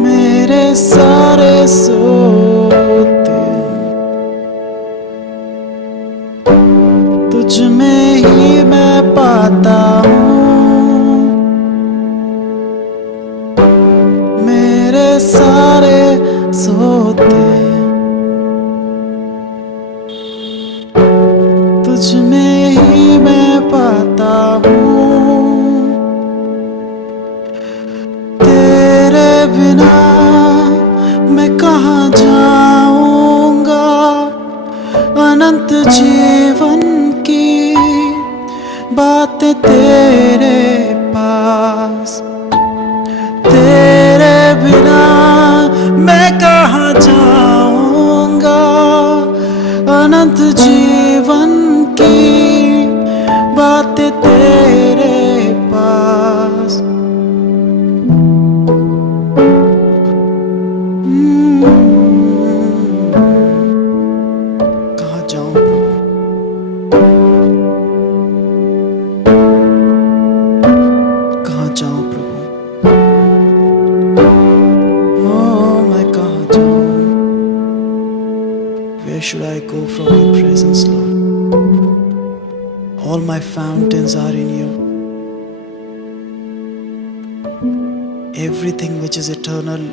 मेरे सारे सोते तुझ में ही मैं पाता हूँ, मेरे सारे सोते तुझ में ही मैं पाता हूँ, तेरे बिना मैं कहाँ जाऊंगा, अनंत जीवन की बातें तेरे पास, तेरे बिना मैं कहाँ जाऊंगा, अनंत जीवन की बातें तेरे पास। कहाँ जाऊं प्रभु, कहाँ जाऊं प्रभु, oh मैं कहाँ जाऊं, where should I go from your presence, Lord? All my fountains are in you. Everything which is eternal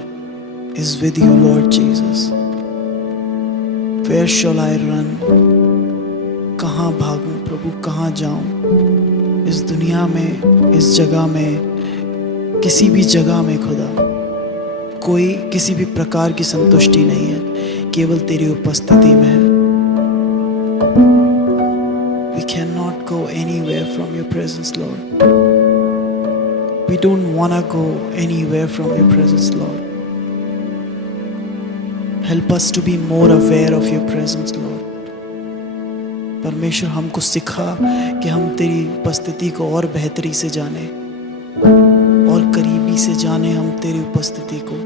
is with you, Lord Jesus. Where shall I run? कहाँ भागूं प्रभु, कहाँ जाऊं इस दुनिया में, इस जगह में, किसी भी जगह में खुदा कोई किसी भी प्रकार की संतुष्टि नहीं है, केवल तेरी उपस्थिति में है। We cannot go anywhere from your presence, Lord. We don't want to go anywhere from your presence, Lord. Help us to be more aware of your presence, Lord. परमेश्वर हमको सिखा कि हम तेरी उपस्थिति को और बेहतरी से जाने, और करीबी से जाने हम तेरी उपस्थिति को,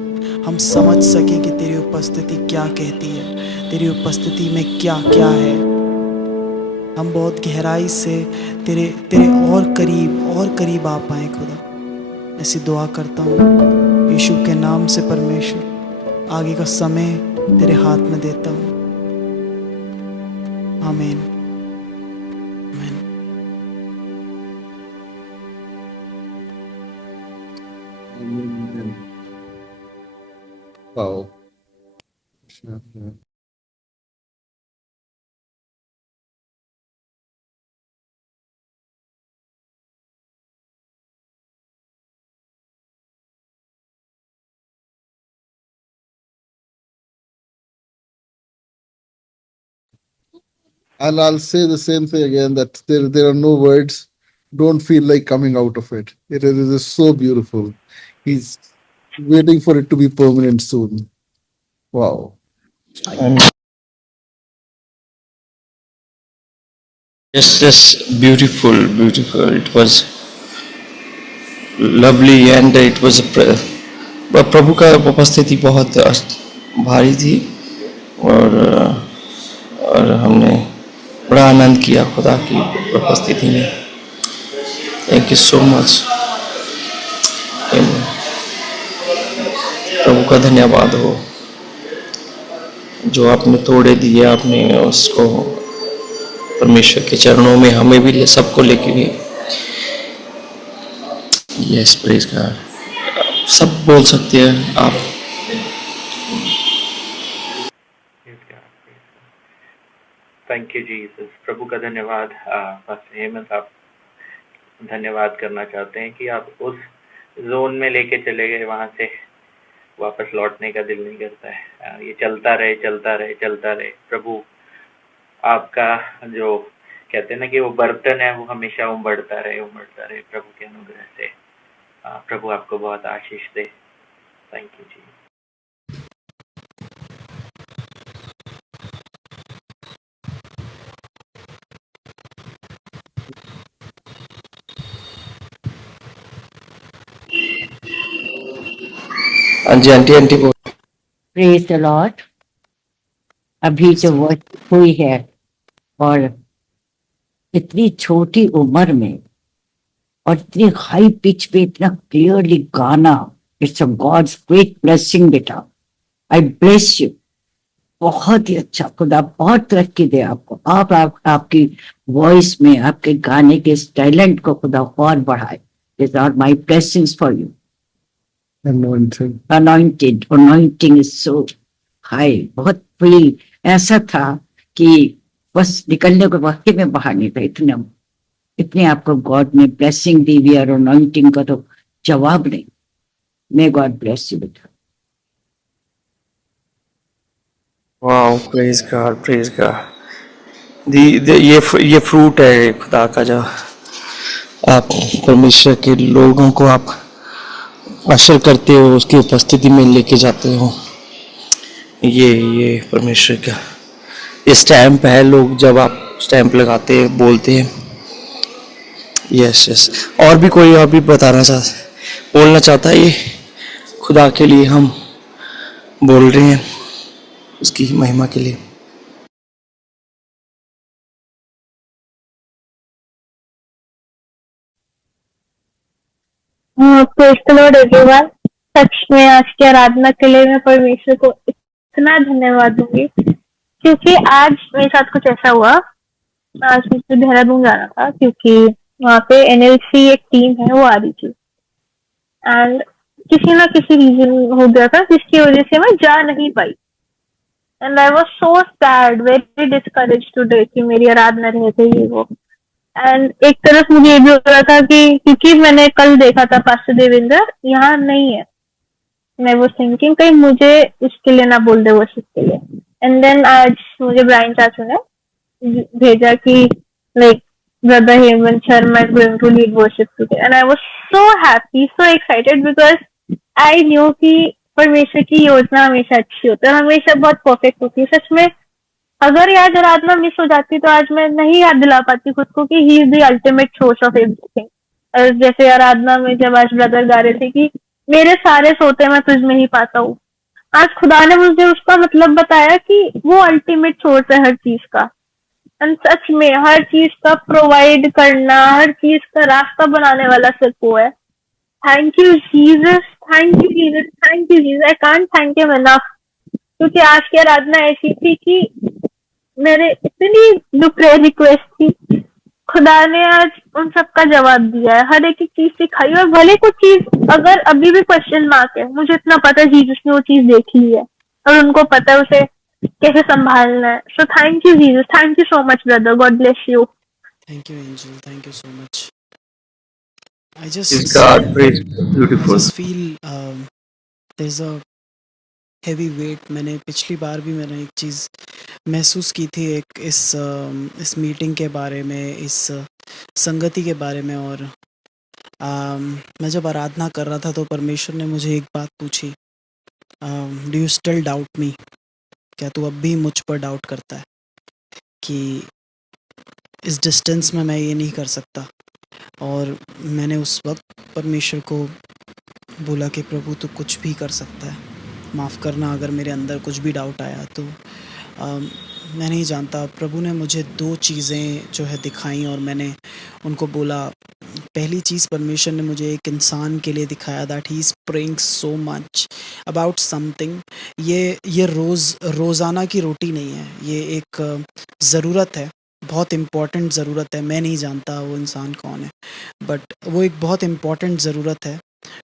हम समझ सकें कि तेरी उपस्थिति क्या कहती है, तेरी उपस्थिति में क्या क्या है। हम बहुत गहराई से तेरे और करीब आ पाए खुदा। ऐसी दुआ करता हूँ यीशु के नाम से परमेश्वर, आगे का समय तेरे हाथ में देता हूँ। आमीन, आमीन। Wow. And I'll say the same thing again, that there are no words. Don't feel like coming out of it. It is so beautiful. He's waiting for it to be permanent soon. Wow. And just beautiful, beautiful. It was lovely and it was प्रभु का उपस्थिति बहुत भारी थी और हमने बड़ा आनंद किया खुदा की उपस्थिति में. Thank you so much. प्रभु का धन्यवाद हो जो आपने तोड़े दिए, आपने उसको परमेश्वर के चरणों में हमें भी सबको लेके गए. Yes, praise God. सब बोल सकते हैं आप. Thank you Jesus. प्रभु का धन्यवाद. पास्टर हेमंत, आप धन्यवाद करना चाहते हैं कि आप उस जोन में लेके चले गए, वहां से वापस लौटने का दिल नहीं करता है. ये चलता रहे चलता रहे चलता रहे. प्रभु आपका जो कहते हैं ना कि वो बर्तन है वो हमेशा उमड़ता रहे उमड़ता रहे प्रभु के अनुग्रह से. प्रभु आपको बहुत आशीष दे. थैंक यू जी. हाँ जी, आंटी बोल. Praise the Lord. अभी जो वर्शिप हुई है और इतनी छोटी उम्र में और इतनी हाई पिच पे इतना क्लियरली गाना, it's a God's great blessing बेटा. I bless you. बहुत ही अच्छा. खुदा बहुत तरक्की दे आपको. आपकी वॉइस में, आपके गाने के इस टैलेंट को खुदा और बढ़ाए. This are my blessings for you. Anointing is so high. बहुत फ्री. ऐसा था कि बस निकलने को वाकई में बाहर नहीं था. इतने आपको गॉड ने ब्लेसिंग दी हुई और अनॉइंटिंग का तो जवाब नहीं. मे गॉड ब्लेस यू बेटा. Wow, praise God, praise God. ये फ्रूट है खुदा का, जो आप परमेश्वर के लोगों को आप अशर करते हो, उसकी उपस्थिति में लेके जाते हो. ये परमेश्वर का ये स्टैंप है. लोग जब आप स्टैंप लगाते हैं, बोलते हैं. यस. और भी कोई और भी बोलना चाहता है. ये खुदा के लिए हम बोल रहे हैं, उसकी महिमा के लिए. Praise the Lord everyone. सच में आज की आराधना के लिए मैं परमेश्वर को इतना धन्यवाद दूंगी, क्योंकि आज मेरे साथ कुछ ऐसा हुआ. आज मुझे देहरादून जाना था क्योंकि वहाँ पे NLC एक टीम है वो आ रही थी एंड किसी ना किसी रीजन हो गया था जिसकी वजह से मैं जा नहीं पाई. And I was so sad, very discouraged today कि मेरी आराधना रह गई वो. एंड एक तरफ मुझे ये भी हो रहा था कि क्योंकि मैंने कल देखा था पास्टर देवेंद्र यहाँ नहीं है, मैं वो थिंकिंग कहीं मुझे इसके लिए ना बोल दे वर्शिप के लिए. एंड देन आज मुझे ब्रायन चाचू ने भेजा कि like brother Hemant Sharma is going to lead worship today, and I was so happy, so excited because I knew कि परमेश्वर की योजना हमेशा अच्छी होती है और हमेशा बहुत परफेक्ट होती है. सच में अगर ये आज आराधना मिस हो जाती तो आज मैं नहीं याद दिला पाती खुद को कि he is the ultimate source of everything. जैसे आराधना में जब आज ब्रदर गा रहे थे कि मेरे सारे सोते मैं तुझ में ही पाता हूँ, आज खुदा ने मुझे उसका मतलब बताया कि वो अल्टीमेट सोर्स है हर चीज का. एंड सच में हर चीज का प्रोवाइड करना, हर चीज का रास्ता बनाने वाला सिर्फ वो है. Thank you Jesus, thank you Jesus, thank you Jesus. I can't thank him enough, क्योंकि आज की आराधना ऐसी थी कि मेरे इतनी जो प्रेयर रिक्वेस्ट थी खुदा ने आज उन सब का जवाब दिया है. हर एक चीज सिखाई और भले कुछ चीज अगर अभी भी क्वेश्चन मार्क है, मुझे इतना पता है जीसस ने वो चीज देख ली है और उनको पता है उसे कैसे संभालना है. सो thank you Jesus, thank you so much brother. God bless you. Thank you, Angel. Thank you so much. I Praise God, praise beautiful. just feel there's a heavy weight. मैंने पिछली बार भी मैंने एक चीज़ महसूस की थी एक इस मीटिंग के बारे में, इस संगति के बारे में. और मैं जब आराधना कर रहा था तो परमेश्वर ने मुझे एक बात पूछी, डू यू स्टिल डाउट मी? क्या तू अब भी मुझ पर डाउट करता है कि इस डिस्टेंस में मैं ये नहीं कर सकता। और मैंने उस वक्त परमेश्वर को बोला कि प्रभु तू कुछ भी कर सकता है, माफ़ करना अगर मेरे अंदर कुछ भी डाउट आया तो। मैं नहीं जानता, प्रभु ने मुझे 2 चीज़ें जो है दिखाई और मैंने उनको बोला। पहली चीज़ परमेश्वर ने मुझे एक इंसान के लिए दिखाया that he is praying so much about something. ये रोज़ाना की रोटी नहीं है, ये एक ज़रूरत है, बहुत इम्पोर्टेंट ज़रूरत है। मैं नहीं जानता वो इंसान कौन है, बट वो एक बहुत इम्पोर्टेंट ज़रूरत है।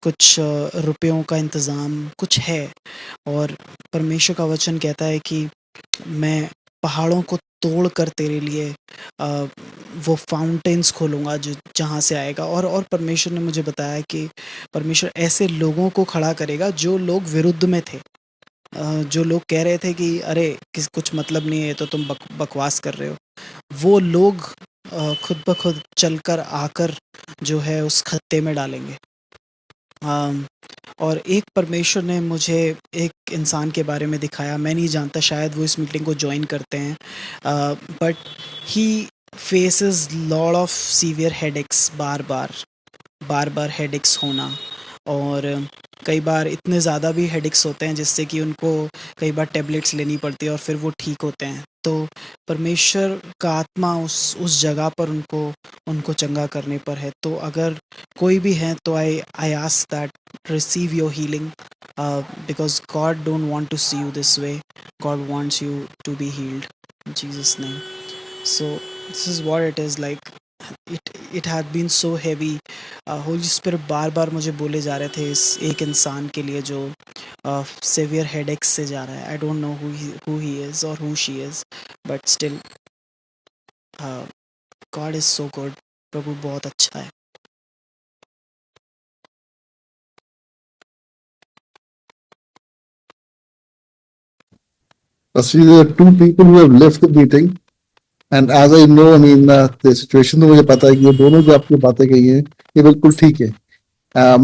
कुछ रुपयों का इंतज़ाम कुछ है, और परमेश्वर का वचन कहता है कि मैं पहाड़ों को तोड़ कर तेरे लिए वो फाउंटेन्स खोलूँगा जो जहाँ से आएगा। और परमेश्वर ने मुझे बताया कि परमेश्वर ऐसे लोगों को खड़ा करेगा जो लोग विरुद्ध में थे। जो लोग कह रहे थे कि अरे कुछ मतलब नहीं है, तो तुम बकवास कर रहे हो, वो लोग खुद ब खुद चलकर आकर जो है उस खत्ते में डालेंगे। अम, और एक परमेश्वर ने मुझे एक इंसान के बारे में दिखाया, मैं नहीं जानता शायद वो इस मीटिंग को जॉइन करते हैं, but he faces lot of severe headaches, bar bar headaches होना। और कई बार इतने ज़्यादा भी हेडेक्स होते हैं जिससे कि उनको कई बार टेबलेट्स लेनी पड़ती है और फिर वो ठीक होते हैं। तो परमेश्वर का आत्मा उस जगह पर उनको चंगा करने पर है। तो अगर कोई भी है तो I ask that receive your healing, because God don't want to see you this way, God wants you to be healed in Jesus name. So this is what it is like. It had been so heavy. Holy Spirit बार बार मुझे बोले जा रहे थे इस एक इंसान के लिए जो सेवियर हेडेक्स से जा रहा है। आई don't no who he is or who she is, but still God is so good. प्रभु बहुत अच्छा है। Actually, there are two people who have left the meeting, and as I know, I mean, the situation तो मुझे पता है कि ये दोनों जो आपकी बातें कही हैं ये बिल्कुल ठीक है।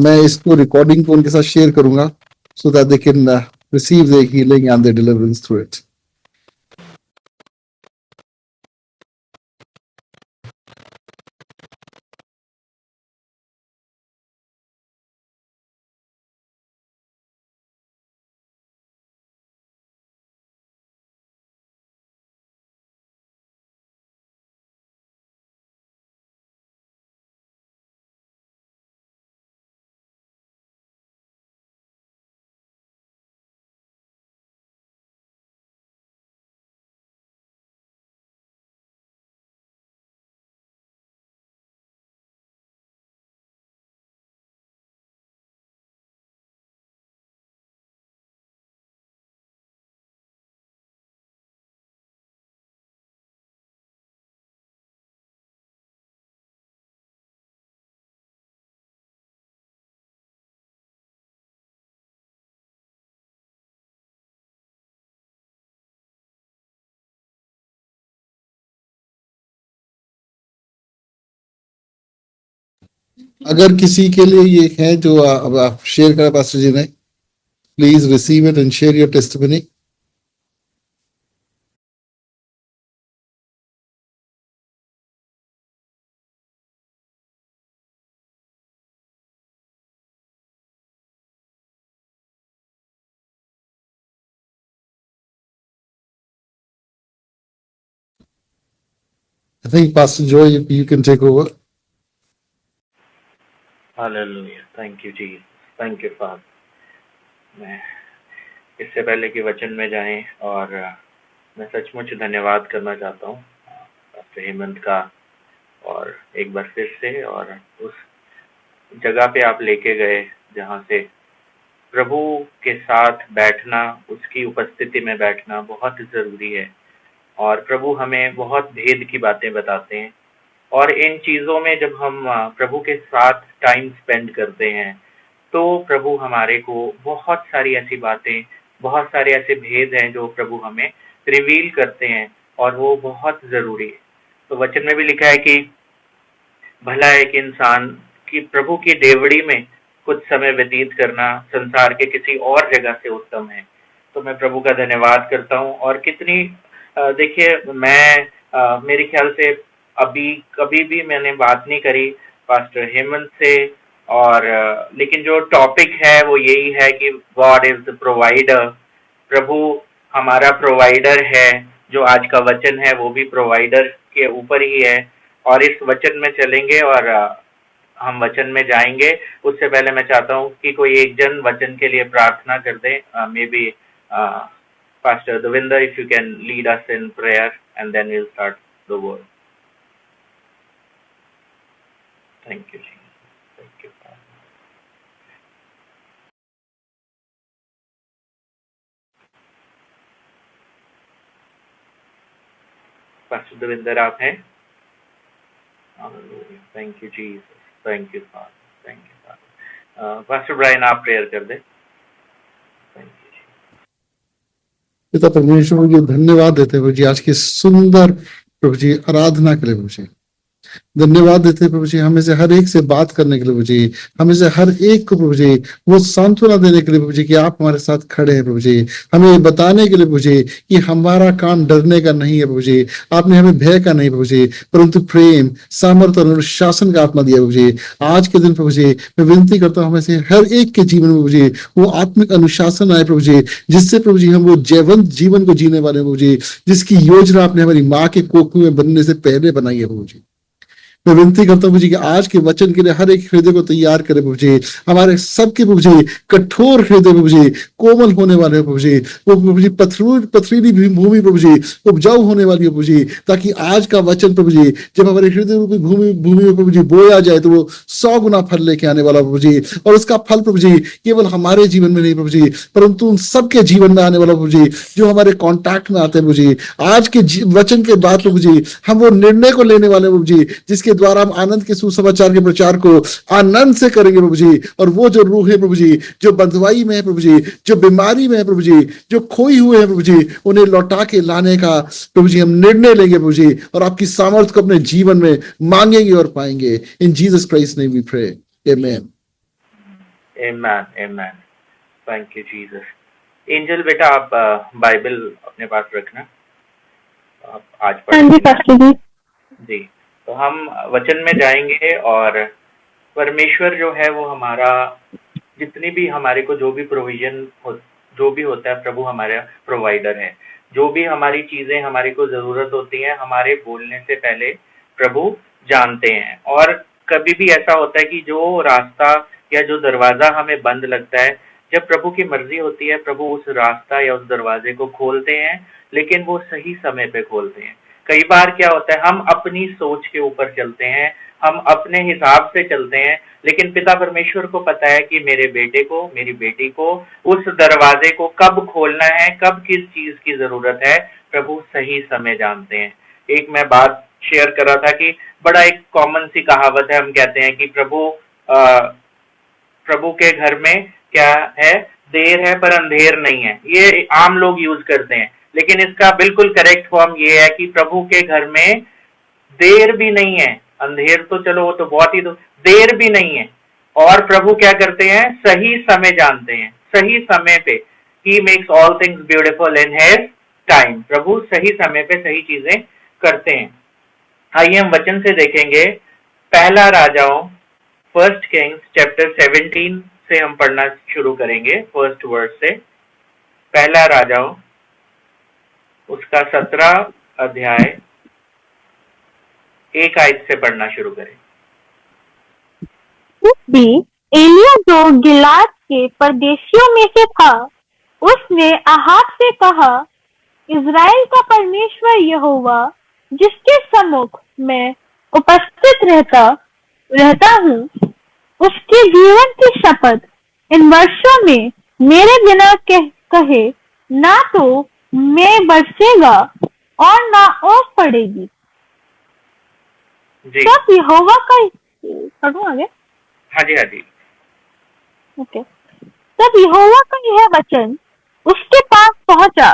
मैं इसको रिकॉर्डिंग को उनके साथ शेयर करूंगा so that they can receive their healing and their deliverance through it. अगर किसी के लिए ये है जो अब आप शेयर करा पास्टर जी ने, please receive it and share your testimony. I think Pastor Joy, you can take over. Hallelujah, thank you ji, thank you father. मैं इससे पहले कि वचन में जाएं, और मैं सचमुच धन्यवाद करना चाहता हूँ पास्टर हेमंत का, और एक बार फिर से, और उस जगह पे आप लेके गए जहाँ से प्रभु के साथ बैठना, उसकी उपस्थिति में बैठना बहुत ज़रूरी है। और प्रभु हमें बहुत भेद की बातें बताते हैं, और इन चीज़ों में जब हम प्रभु के साथ टाइम स्पेंड करते हैं तो प्रभु हमारे को बहुत सारी ऐसी बातें, बहुत सारे ऐसे भेद हैं जो प्रभु हमें रिवील करते हैं, और वो बहुत ज़रूरी है। तो वचन में भी लिखा है कि भला एक इंसान की प्रभु की डेवड़ी में कुछ समय व्यतीत करना संसार के किसी और जगह से उत्तम है। तो मैं प्रभु का धन्यवाद करता हूँ। और कितनी देखिए, मैं मेरे ख्याल से अभी कभी भी मैंने बात नहीं करी पास्टर हेमंत से, और लेकिन जो टॉपिक है वो यही है कि गॉड इज द प्रोवाइडर, प्रभु हमारा प्रोवाइडर है। जो आज का वचन है वो भी प्रोवाइडर के ऊपर ही है, और इस वचन में चलेंगे और हम वचन में जाएंगे। उससे पहले मैं चाहता हूँ कि कोई एक जन वचन के लिए प्रार्थना कर दे। Maybe pastor Devinder, if you can lead us in prayer and then we'll start the word. Thank you ji, thank you. Pastor Devinder आप हैं? Thank you Jesus, thank you Father, thank you Father. Pastor Brian आप prayer कर दे। Thank you जी। पिता परमेश्वर को जी धन्यवाद देते हैं प्रभु जी आज की सुंदर प्रभु जी आराधना के लिए प्रभु जी धन्यवाद देते हैं प्रभु जी, हमें से हर एक से बात करने के लिए प्रभु जी, हमें से हर एक को प्रभु जी वो सांत्वना देने के लिए प्रभु जी कि आप हमारे साथ खड़े हैं प्रभु जी, हमें ये बताने के लिए प्रभु जी कि हमारा काम डरने का नहीं है प्रभु जी, आपने हमें भय का नहीं प्रभु जी, परंतु प्रेम, सामर्थ्य और अनुशासन का आत्मा दिया प्रभु जी। आज के दिन प्रभु जी मैं विनती करता हूँ हमें से हर एक के जीवन में प्रभु जी वो आत्मिक अनुशासन आए प्रभु जी, जिससे प्रभु जी हम वो जयवंत जीवन को जीने वाले प्रभु जी, जिसकी योजना आपने हमारी माँ के कोख में बनने से पहले बनाई है प्रभु जी। मैं विनती करता हूँ जी कि आज के वचन के लिए हर एक हृदय को तैयार करे प्रभु जी, हमारे सबके प्रभु जी कठोर हृदय प्रभु जी कोमल होने वाले प्रभु जी, वो प्रभु जी पथरीली भूमि प्रभु जी उपजाऊ होने वाली है प्रभु जी, ताकि आज का वचन प्रभु जी जब हमारे हृदय रूपी भूमि में प्रभु जी बोया जाए तो वो 100 गुना फल लेके आने वाला प्रभु जी, और उसका फल प्रभु जी केवल हमारे जीवन में नहीं प्रभु जी परंतु उन सबके जीवन में आने वाला प्रभु जी जो हमारे कॉन्टैक्ट में आते हैं प्रभु जी। आज के वचन के बाद प्रभु जी हम वो निर्णय को लेने वाले प्रभु जी जिसके द्वारा हम आनंद के सुसमाचार के प्रचार को आनंद से करेंगे प्रभु जी, और वो जो रूह है प्रभु जी जो बंधुआई में है प्रभु जी, जो बीमारी में है प्रभु जी, जो खोई हुए हैं प्रभु जी, उन्हें लौटा के लाने का प्रभु जी हम निर्णय लेंगे प्रभु जी, और आपकी सामर्थ्य को अपने जीवन में मांगेंगे और पाएंगे। In Jesus Christ name we pray, amen. Amen, amen. Thank you Jesus. Angel बेटा आप बाइबल अपने पास रखना, आप आज हाँ जी पास्टर जी। जी। तो हम वचन में जाएंगे, और परमेश्वर जो है वो हमारा जितनी भी हमारे को जो भी प्रोविजन जो भी होता है, प्रभु हमारा प्रोवाइडर है। जो भी हमारी चीजें हमारे को जरूरत होती है हमारे बोलने से पहले प्रभु जानते हैं। और कभी भी ऐसा होता है कि जो रास्ता या जो दरवाजा हमें बंद लगता है, जब प्रभु की मर्जी होती है प्रभु उस रास्ता या उस दरवाजे को खोलते हैं, लेकिन वो सही समय पे खोलते हैं। कई बार क्या होता है हम अपनी सोच के ऊपर चलते हैं, हम अपने हिसाब से चलते हैं, लेकिन पिता परमेश्वर को पता है कि मेरे बेटे को मेरी बेटी को उस दरवाजे को कब खोलना है, कब किस चीज की जरूरत है, प्रभु सही समय जानते हैं। एक मैं बात शेयर कर रहा था कि बड़ा एक कॉमन सी कहावत है, हम कहते हैं कि प्रभु के घर में क्या है, देर है पर अंधेर नहीं है। ये आम लोग यूज करते हैं, लेकिन इसका बिल्कुल करेक्ट फॉर्म ये है कि प्रभु के घर में देर भी नहीं है, अंधेर तो चलो वो तो बहुत ही, तो देर भी नहीं है। और प्रभु क्या करते हैं, सही समय जानते हैं, सही समय पे ही makes all things beautiful in his time. प्रभु सही समय पे सही चीजें करते हैं। आइए हम वचन से देखेंगे, पहला राजाओं 1 किंग्स चैप्टर 17 से हम पढ़ना शुरू करेंगे, फर्स्ट वर्स से। पहला राजाओं उसका 17 अध्याय 1 आयत से पढ़ना शुरू करें। भी एलिया जो गिलाद के परदेशियों में से था, उसने आहाब से कहा, इज़राइल का परमेश्वर यहोवा जिसके सम्मुख मैं उपस्थित रहता हूँ, उसके जीवन की शपथ इन वर्षों में मेरे बिना कहे ना तो मैं बरसेगा और ना ओस पड़ेगी। तब यहोवा का पढ़ूं आगे? हाँ जी, हाँ जी। ओके। तब यहोवा का यह वचन उसके पास पहुंचा,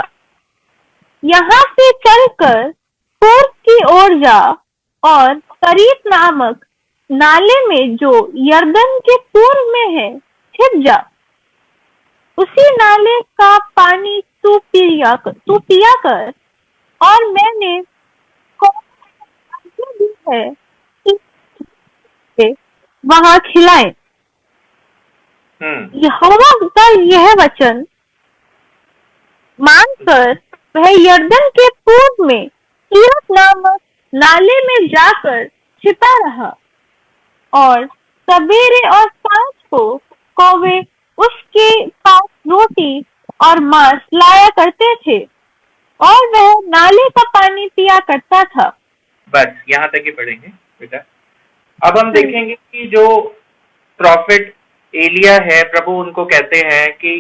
यहाँ से चलकर पूर्व की ओर जा और करीत नामक नाले में जो यरदन के पूर्व में है छिप जा। उसी नाले का पानी तू पिया कर, और मैंने दी है कि वहां खिलाएं। यहोवा का यह वचन मानकर वह यरदन के पूर्व में कीरत नामक नाले में जाकर छिपा रहा और सवेरे और सांझ को कौवे उसके पास रोटी और मांस लाया करते थे और वह नाले का पानी पिया करता था। बस यहाँ तक ही पढ़ेंगे बेटा। अब हम देखेंगे कि जो प्रॉफिट एलिया है, प्रभु उनको कहते हैं कि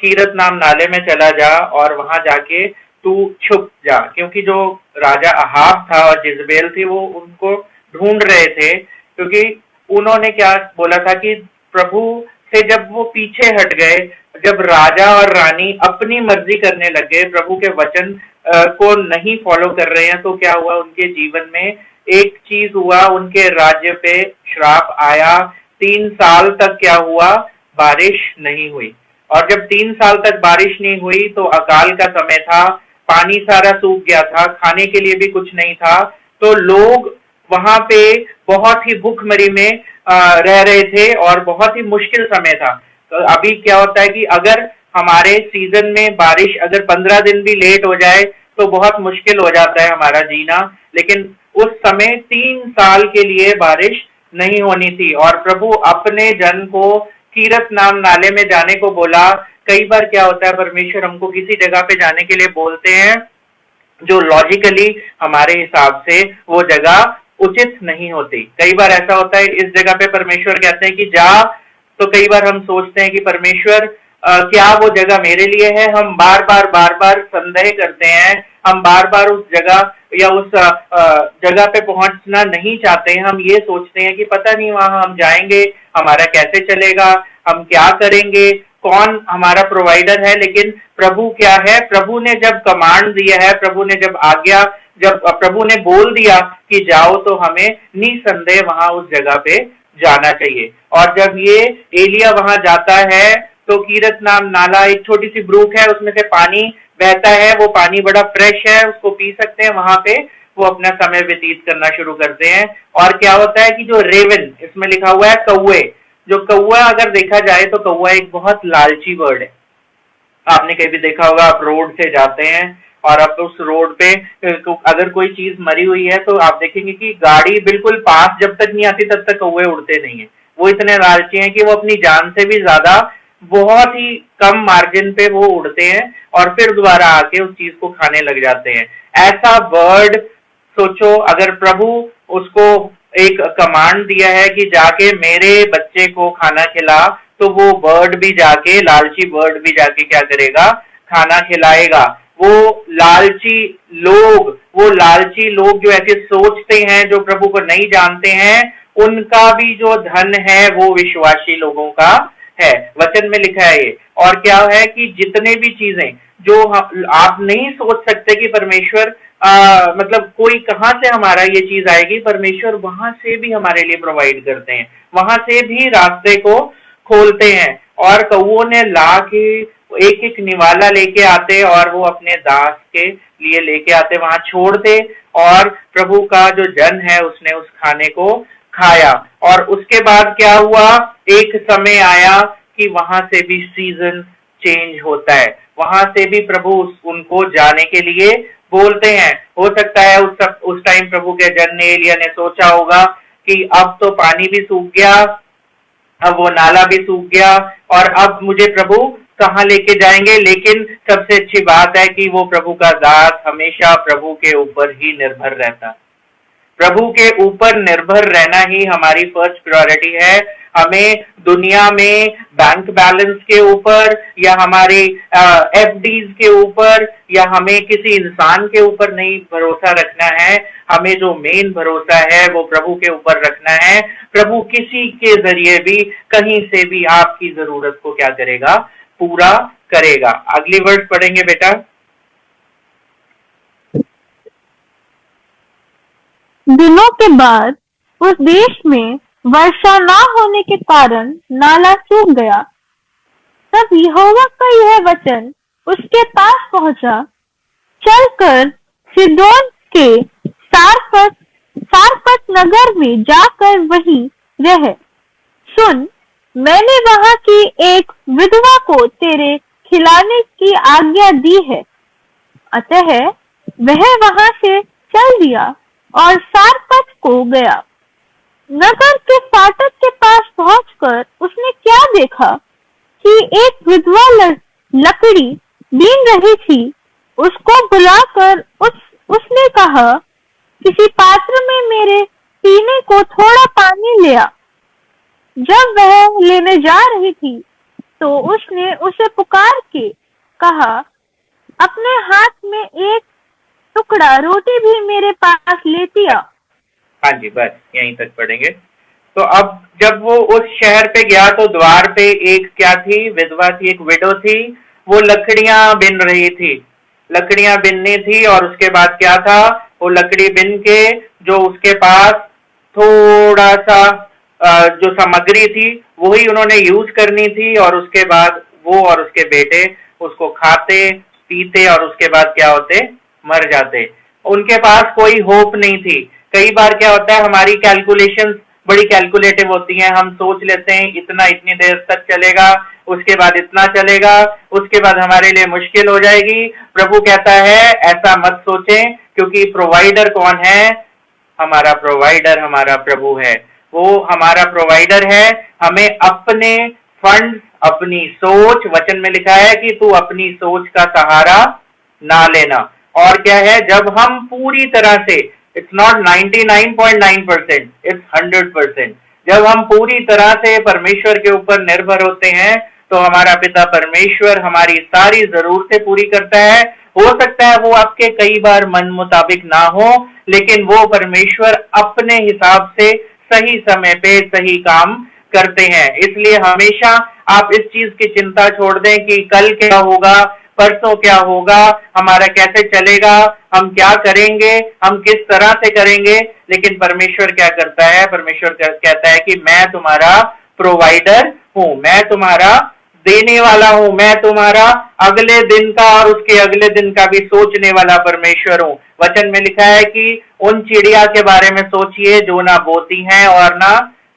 कीरत नाम नाले में चला जा और वहां जाके तू छुप जा, क्योंकि जो राजा अहाब था और जिजबेल थी वो उनको ढूंढ रहे थे, क्योंकि उन्होंने क्या बोला था कि प्रभु से जब वो पीछे हट गए, जब राजा और रानी अपनी मर्जी करने लगे, प्रभु के वचन को नहीं फॉलो कर रहे हैं, तो क्या हुआ उनके जीवन में? एक चीज हुआ, उनके राज्य पे श्राप आया। 3 साल तक क्या हुआ? बारिश नहीं हुई। और जब 3 साल तक बारिश नहीं हुई तो अकाल का समय था, पानी सारा सूख गया था, खाने के लिए भी कुछ नहीं था, तो लोग वहां पे बहुत ही भूखमरी में रह रहे थे और बहुत ही मुश्किल समय था। तो अभी क्या होता है कि अगर हमारे सीजन में बारिश अगर 15 दिन भी लेट हो जाए तो बहुत मुश्किल हो जाता है हमारा जीना, लेकिन उस समय 3 साल के लिए बारिश नहीं होनी थी और प्रभु अपने जन को कीरत नाम नाले में जाने को बोला। कई बार क्या होता है, परमेश्वर हमको किसी जगह पे जाने के लिए बोलते हैं जो लॉजिकली हमारे हिसाब से वो जगह उचित नहीं होती। कई बार ऐसा होता है, इस जगह पे परमेश्वर कहते हैं कि जा, तो कई बार हम सोचते हैं कि परमेश्वर क्या वो जगह मेरे लिए है? हम बार बार संदेह करते हैं, हम बार बार उस जगह या उस जगह पे पहुंचना नहीं चाहते हैं। हम ये सोचते हैं कि पता नहीं वहां हम जाएंगे, हमारा कैसे चलेगा, हम क्या करेंगे, कौन हमारा प्रोवाइडर है। लेकिन प्रभु क्या है? प्रभु ने जब कमांड दिया है, प्रभु ने जब आज्ञा, जब प्रभु ने बोल दिया कि जाओ, तो हमें निसंदेह वहां उस जगह पे जाना चाहिए। और जब ये एलिया वहां जाता है तो कीरत नाम नाला, एक छोटी सी ब्रूक है, उसमें से पानी बहता है, वो पानी बड़ा फ्रेश है, उसको पी सकते हैं। वहां पे वो अपना समय व्यतीत करना शुरू करते हैं। और क्या होता है कि जो रेवन, इसमें लिखा हुआ है कौवे, जो कौवा अगर देखा जाए तो कौवा एक बहुत लालची बर्ड है। आपने कभी देखा होगा, आप रोड से जाते हैं और आप उस रोड पे अगर कोई चीज मरी हुई है तो आप देखेंगे कि गाड़ी बिल्कुल पास जब तक नहीं आती तब तक कौवे उड़ते नहीं है। वो इतने लालची हैं कि वो अपनी जान से भी ज्यादा बहुत ही कम मार्जिन पे वो उड़ते हैं और फिर दोबारा आके उस चीज को खाने लग जाते हैं। ऐसा बर्ड सोचो, अगर प्रभु उसको एक कमांड दिया है कि जाके मेरे बच्चे को खाना खिला, तो वो बर्ड भी जाके, लालची बर्ड भी जाके क्या करेगा? खाना खिलाएगा। वो लालची लोग जो ऐसे सोचते हैं, जो प्रभु को नहीं जानते हैं, उनका भी जो धन है वो विश्वासी लोगों का है। वचन में लिखा है ये। और क्या है कि जितने भी चीजें जो आप नहीं सोच सकते कि परमेश्वर मतलब कोई कहां से हमारा ये चीज आएगी, परमेश्वर वहां से भी हमारे लिए प्रोवाइड करते हैं, वहां से भी रास्ते को खोलते हैं। और कौओं ने ला के एक एक निवाला लेके आते और वो अपने दास के लिए लेके आते, वहां छोड़ते, और प्रभु का जो जन है उसने उस खाने को खाया। और उसके बाद क्या हुआ? एक समय आया कि वहां से भी सीजन चेंज होता है, वहां से भी प्रभु उनको जाने के लिए बोलते हैं। हो सकता है उस टाइम प्रभु के जन ने, एलिया ने सोचा होगा कि अब तो पानी भी सूख गया, अब वो नाला भी सूख गया, और अब मुझे प्रभु कहाँ लेके जाएंगे। लेकिन सबसे अच्छी बात है कि वो प्रभु का दास हमेशा प्रभु के ऊपर ही निर्भर रहता। प्रभु के ऊपर निर्भर रहना ही हमारी फर्स्ट प्रायोरिटी है। हमें दुनिया में बैंक बैलेंस के ऊपर या हमारे एफडीज के ऊपर या हमें किसी इंसान के ऊपर नहीं भरोसा रखना है। हमें जो मेन भरोसा है वो प्रभु के ऊपर रखना है। प्रभु किसी के जरिए भी, कहीं से भी आपकी जरूरत को क्या करेगा? पूरा करेगा। अगली वर्ड पढ़ेंगे बेटा। दिनों के बाद उस देश में वर्षा ना होने के कारण नाला सूख गया। तब यहोवा का यह वचन उसके पास पहुंचा, चलकर सीदोन के सारपत नगर में जाकर वहीं रह। सुन, मैंने वहां की एक विधवा को तेरे खिलाने की आज्ञा दी है। अतः वह वहां से चल दिया और सारपत को गया। नगर के फाटक के पास पहुंचकर उसने क्या देखा कि एक विधवा लकड़ी बीन रही थी। उसको बुलाकर उसने कहा, किसी पात्र में मेरे पीने को थोड़ा पानी ले आ। जब वह लेने जा रही थी तो उसने उसे पुकार के कहा, अपने हाथ में एक टुकड़ा रोटी भी मेरे पास लेती आ। हाँ जी, बस यहीं तक पढ़ेंगे। तो अब जब वो उस शहर पे गया तो द्वार पे एक क्या थी, विधवा थी, एक विडो थी। वो लकड़ियां बिन रही थी, लकड़ियां बिननी थी। और उसके बाद क्या था, वो लकड़ी बिन के जो उसके पास थोड़ा सा जो सामग्री थी वही उन्होंने यूज करनी थी। और उसके बाद वो और उसके बेटे उसको खाते पीते और उसके बाद क्या होते, मर जाते। उनके पास कोई होप नहीं थी। कई बार क्या होता है, हमारी कैलकुलेशंस बड़ी कैलकुलेटिव होती हैं। हम सोच लेते हैं इतना इतनी देर तक चलेगा, उसके बाद इतना चलेगा, उसके बाद हमारे लिए मुश्किल हो जाएगी। प्रभु कहता है ऐसा मत सोचें, क्योंकि प्रोवाइडर कौन है, हमारा प्रोवाइडर हमारा प्रभु है। वो हमारा प्रोवाइडर है। हमें अपने फंड, अपनी सोच, वचन में लिखा है कि तू अपनी सोच का सहारा ना लेना। और क्या है, जब हम पूरी तरह से, इट्स नॉट 99.9%, इट्स 100%, जब हम पूरी तरह से परमेश्वर के ऊपर निर्भर होते हैं तो हमारा पिता परमेश्वर हमारी सारी जरूरतें पूरी करता है। हो सकता है वो आपके कई बार मन मुताबिक ना हो, लेकिन वो परमेश्वर अपने हिसाब से सही समय पे सही काम करते हैं। इसलिए हमेशा आप इस चीज की चिंता छोड़ दें कि कल क्या होगा, परसों क्या होगा, हमारा कैसे चलेगा, हम क्या करेंगे, हम किस तरह से करेंगे। लेकिन परमेश्वर क्या करता है, परमेश्वर कहता है कि मैं तुम्हारा प्रोवाइडर हूं, मैं तुम्हारा देने वाला हूं, मैं तुम्हारा अगले दिन का और उसके अगले दिन का भी सोचने वाला परमेश्वर हूं। वचन में लिखा है कि उन चिड़िया के बारे में सोचिए जो ना बोती हैं और ना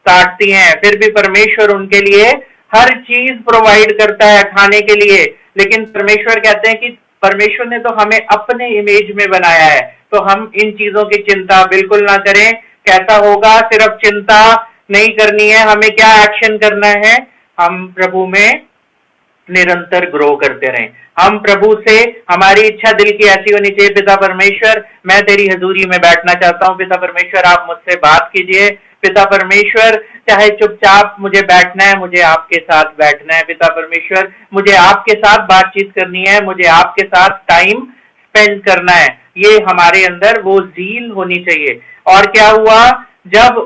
काटती हैं, फिर भी परमेश्वर उनके लिए हर चीज प्रोवाइड करता है खाने के लिए। लेकिन परमेश्वर कहते हैं कि परमेश्वर ने तो हमें अपने इमेज में बनाया है, तो हम इन चीजों की चिंता बिल्कुल ना करें। कैसा होगा, सिर्फ चिंता नहीं करनी है, हमें क्या एक्शन करना है, हम प्रभु में निरंतर ग्रो करते रहें। हम प्रभु से, हमारी इच्छा दिल की ऐसी होनी चाहिए, पिता परमेश्वर मैं तेरी हजूरी में बैठना चाहता हूँ, पिता परमेश्वर आप मुझसे बात कीजिए, पिता परमेश्वर चाहे चुपचाप मुझे बैठना है, मुझे आपके साथ बैठना है, पिता परमेश्वर मुझे आपके साथ बातचीत करनी है, मुझे आपके साथ टाइम स्पेंड करना है। ये हमारे अंदर वो ज़ील होनी चाहिए। और क्या हुआ, जब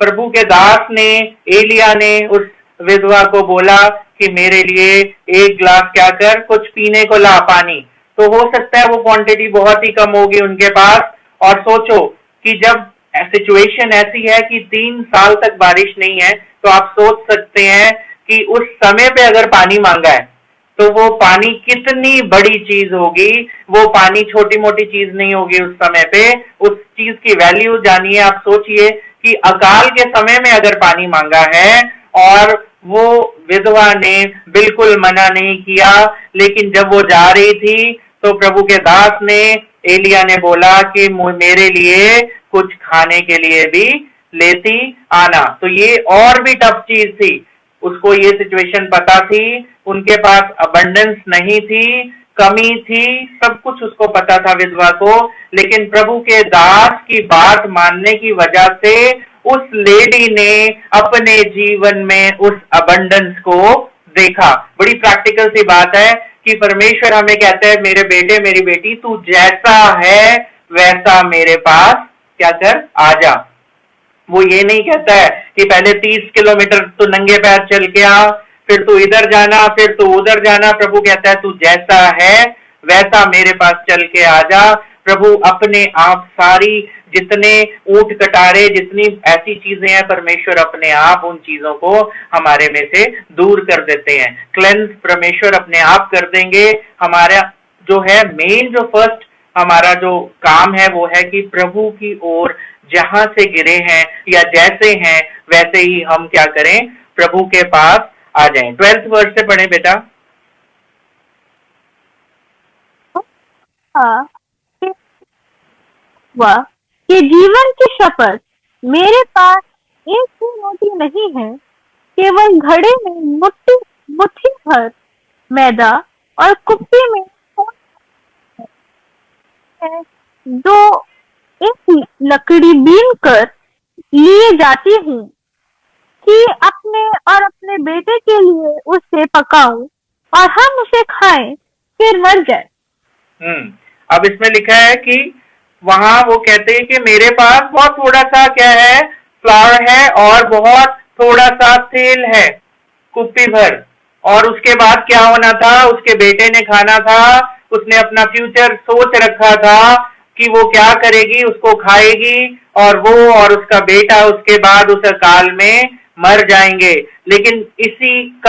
प्रभु के दास ने, एलिया ने उस विधवा को बोला कि मेरे लिए एक गिलास क्या कर, कुछ पीने को ला पानी, तो हो सकता है वो क्वांटिटी बहुत ही कम होगी उनके पास। और सोचो कि जब सिचुएशन ऐसी है कि 3 साल तक बारिश नहीं है, तो आप सोच सकते हैं कि उस समय पे अगर पानी मांगा है तो वो पानी कितनी बड़ी चीज होगी। वो पानी छोटी मोटी चीज नहीं होगी उस समय पे, उस चीज की वैल्यू जानिए। आप सोचिए कि अकाल के समय में अगर पानी मांगा है और वो विधवा ने बिल्कुल मना नहीं किया, लेकिन जब वो जा रही थी तो प्रभु के दास ने, एलिया ने बोला कि मेरे लिए कुछ खाने के लिए भी लेती आना। तो ये और भी टफ चीज थी, उसको ये सिचुएशन पता थी, उनके पास अबंडेंस नहीं थी, कमी थी, सब कुछ उसको पता था विधवा को। लेकिन प्रभु के दास की बात मानने की वजह से उस लेडी ने अपने जीवन में उस अबंडेंस को देखा। बड़ी प्रैक्टिकल सी बात है कि परमेश्वर हमें कहता है, मेरे बेटे मेरी बेटी तू जैसा है वैसा मेरे पास क्या कर, आजा। वो ये नहीं कहता है कि पहले 30 किलोमीटर तू नंगे पैर चल के आ, फिर तू इधर जाना, फिर तू उधर जाना। प्रभु कहता है तू जैसा है वैसा मेरे पास चल के आजा। प्रभु अपने आप सारी, जितने ऊंट कटारे, जितनी ऐसी चीजें हैं, परमेश्वर अपने आप उन चीजों को हमारे में से दूर कर देते हैं। क्लेंस परमेश्वर अपने आप कर देंगे। हमारा जो है मेन, जो फर्स्ट हमारा जो काम है वो है कि प्रभु की ओर जहां से गिरे हैं या जैसे हैं वैसे ही हम क्या करें, प्रभु के पास आ जाएं। 12th वर्ष से पढ़े बेटा। हाँ, हुआ कि जीवन की शपथ मेरे पास एक भी रोटी नहीं है, केवल घड़े में मुट्ठी भर मैदा और कुप्पी में है, जो एक लकड़ी बीन कर लिए जाती हूँ कि अपने और अपने बेटे के लिए उसे पकाऊं और हम उसे खाएं फिर मर जाए। अब इसमें लिखा है कि वहां वो कहते हैं कि मेरे पास बहुत थोड़ा सा क्या है, फ्लावर है और बहुत थोड़ा सा तेल है, कुप्पी भर। और उसके बाद क्या होना था, उसके बेटे ने खाना था, उसने अपना फ्यूचर सोच रखा था कि वो क्या करेगी, उसको खाएगी और वो और उसका बेटा उसके बाद उस अकाल में मर जाएंगे। लेकिन इसी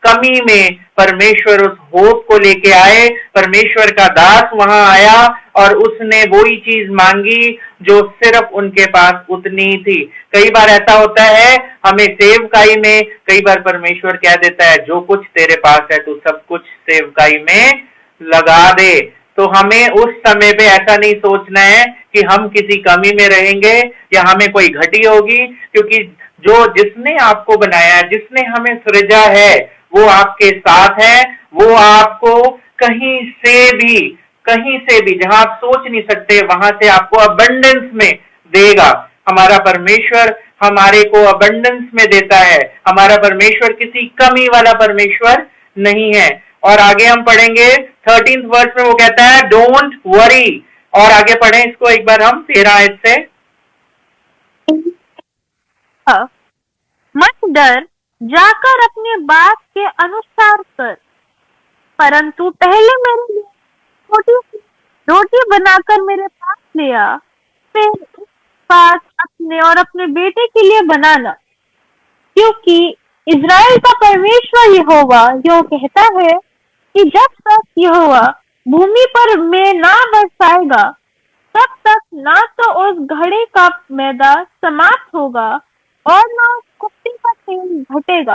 कमी में परमेश्वर उस होप को लेके आए, परमेश्वर का दास वहां आया और उसने वही चीज मांगी जो सिर्फ उनके पास उतनी थी। कई बार ऐसा होता है, हमें सेवकाई में कई बार परमेश्वर कह देता है जो कुछ तेरे पास है तू सब कुछ सेवकाई में लगा दे। तो हमें उस समय पे ऐसा नहीं सोचना है कि हम किसी कमी में रहेंगे या हमें कोई घटी होगी, क्योंकि जो जिसने आपको बनाया, जिसने हमें सृजा है, वो आपके साथ है। वो आपको कहीं से भी जहां आप सोच नहीं सकते वहां से आपको अबंडेंस में देगा। हमारा परमेश्वर हमारे को अबंडेंस में देता है। हमारा परमेश्वर किसी कमी वाला परमेश्वर नहीं है। और आगे हम पढ़ेंगे 13th वर्स में वो कहता है डोंट वरी। और आगे पढ़ें इसको एक बार हम 13 आयत से। मत डर, जाकर अपने बात के अनुसार कर, परंतु पहले मेरे लिए छोटी सी रोटी बनाकर मेरे पास ले आ, फिर इस बात अपने और अपने बेटे के लिए बनाना, क्योंकि इज़राइल का परमेश्वर यहोवा यो कहता है कि जब तक यहोवा भूमि पर में ना बरसाएगा तब तक ना तो उस घड़े का मैदा समाप्त होगा और ना उस कुप्पी का तेल घटेगा।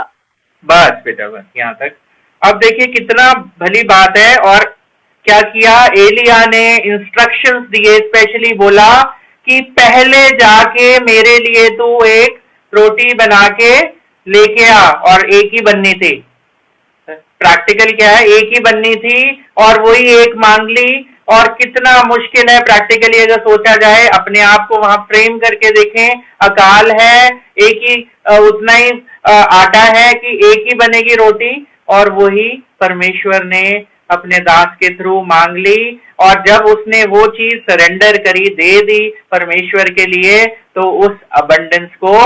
बस बेटा, बस यहाँ तक। अब देखिए कितना भली बात है। और क्या किया, एलिया ने इंस्ट्रक्शंस दिए, स्पेशली बोला कि पहले जाके मेरे लिए तू एक रोटी बना के लेके आ। और एक ही बननी थी, प्रैक्टिकल क्या है, एक ही बननी थी और वही एक मांग ली। और कितना मुश्किल है प्रैक्टिकली अगर सोचा जाए, अपने आप को वहां फ्रेम करके देखें। अकाल है, एक ही उतना ही आटा है कि एक ही बनेगी रोटी, और वही परमेश्वर ने अपने दास के थ्रू मांग ली। और जब उसने वो चीज सरेंडर करी, दे दी परमेश्वर के लिए, तो उस अबंडेंस को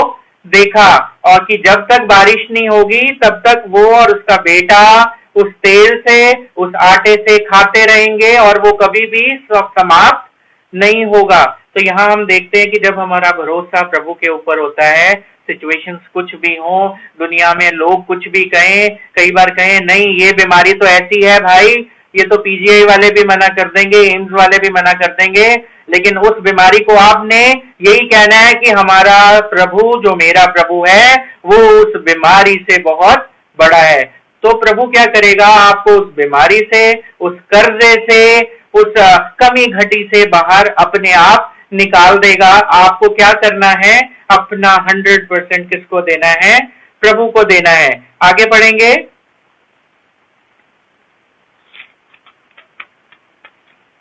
देखा। और कि जब तक बारिश नहीं होगी तब तक वो और उसका बेटा उस तेल से, उस आटे से खाते रहेंगे और वो कभी भी समाप्त नहीं होगा। तो यहाँ हम देखते हैं कि जब हमारा भरोसा प्रभु के ऊपर होता है, सिचुएशंस कुछ भी हो, दुनिया में लोग कुछ भी कहें, कई बार कहें नहीं ये बीमारी तो ऐसी है भाई, ये तो पीजीआई वाले भी मना कर देंगे, एम्स वाले भी मना कर देंगे, लेकिन उस बीमारी को आपने यही कहना है कि हमारा प्रभु, जो मेरा प्रभु है, वो उस बीमारी से बहुत बड़ा है। तो प्रभु क्या करेगा, आपको उस बीमारी से, उस कर्जे से, उस कमी घटी से बाहर अपने आप निकाल देगा। आपको क्या करना है, अपना 100% किसको देना है, प्रभु को देना है। आगे पढ़ेंगे।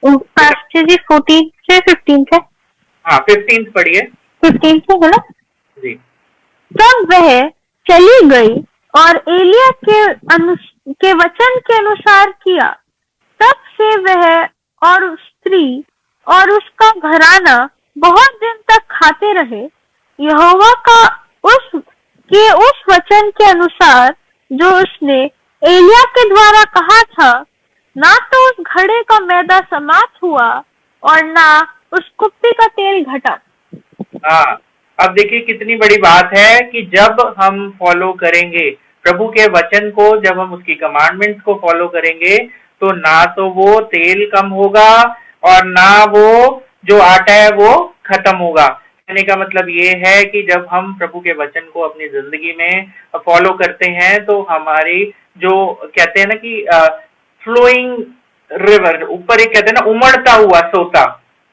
जी 14 से 15 से। हाँ 15 पढ़िए। 15 से है ना जी। तब वह चली गई और एलिया के वचन के अनुसार किया। तब से वह और स्त्री और उसका घराना बहुत दिन तक खाते रहे, यहोवा का उस वचन के अनुसार जो उसने एलिया के द्वारा कहा था। ना तो उस घड़े का मैदा समाप्त हुआ और ना उस कुप्पी का तेल घटा। हाँ, अब देखिए कितनी बड़ी बात है कि जब हम फॉलो करेंगे प्रभु के वचन को, जब हम उसकी कमांडमेंट्स को फॉलो करेंगे, तो ना तो वो तेल कम होगा, और ना वो जो आटा है वो खत्म होगा। कहने का मतलब ये है कि जब हम प्रभु के वचन को अपनी जिंदगी में फॉलो करते हैं तो हमारी जो कहते हैं ना कि फ्लोइंग रिवर, ऊपर एक कहते हैं ना उमड़ता हुआ सोता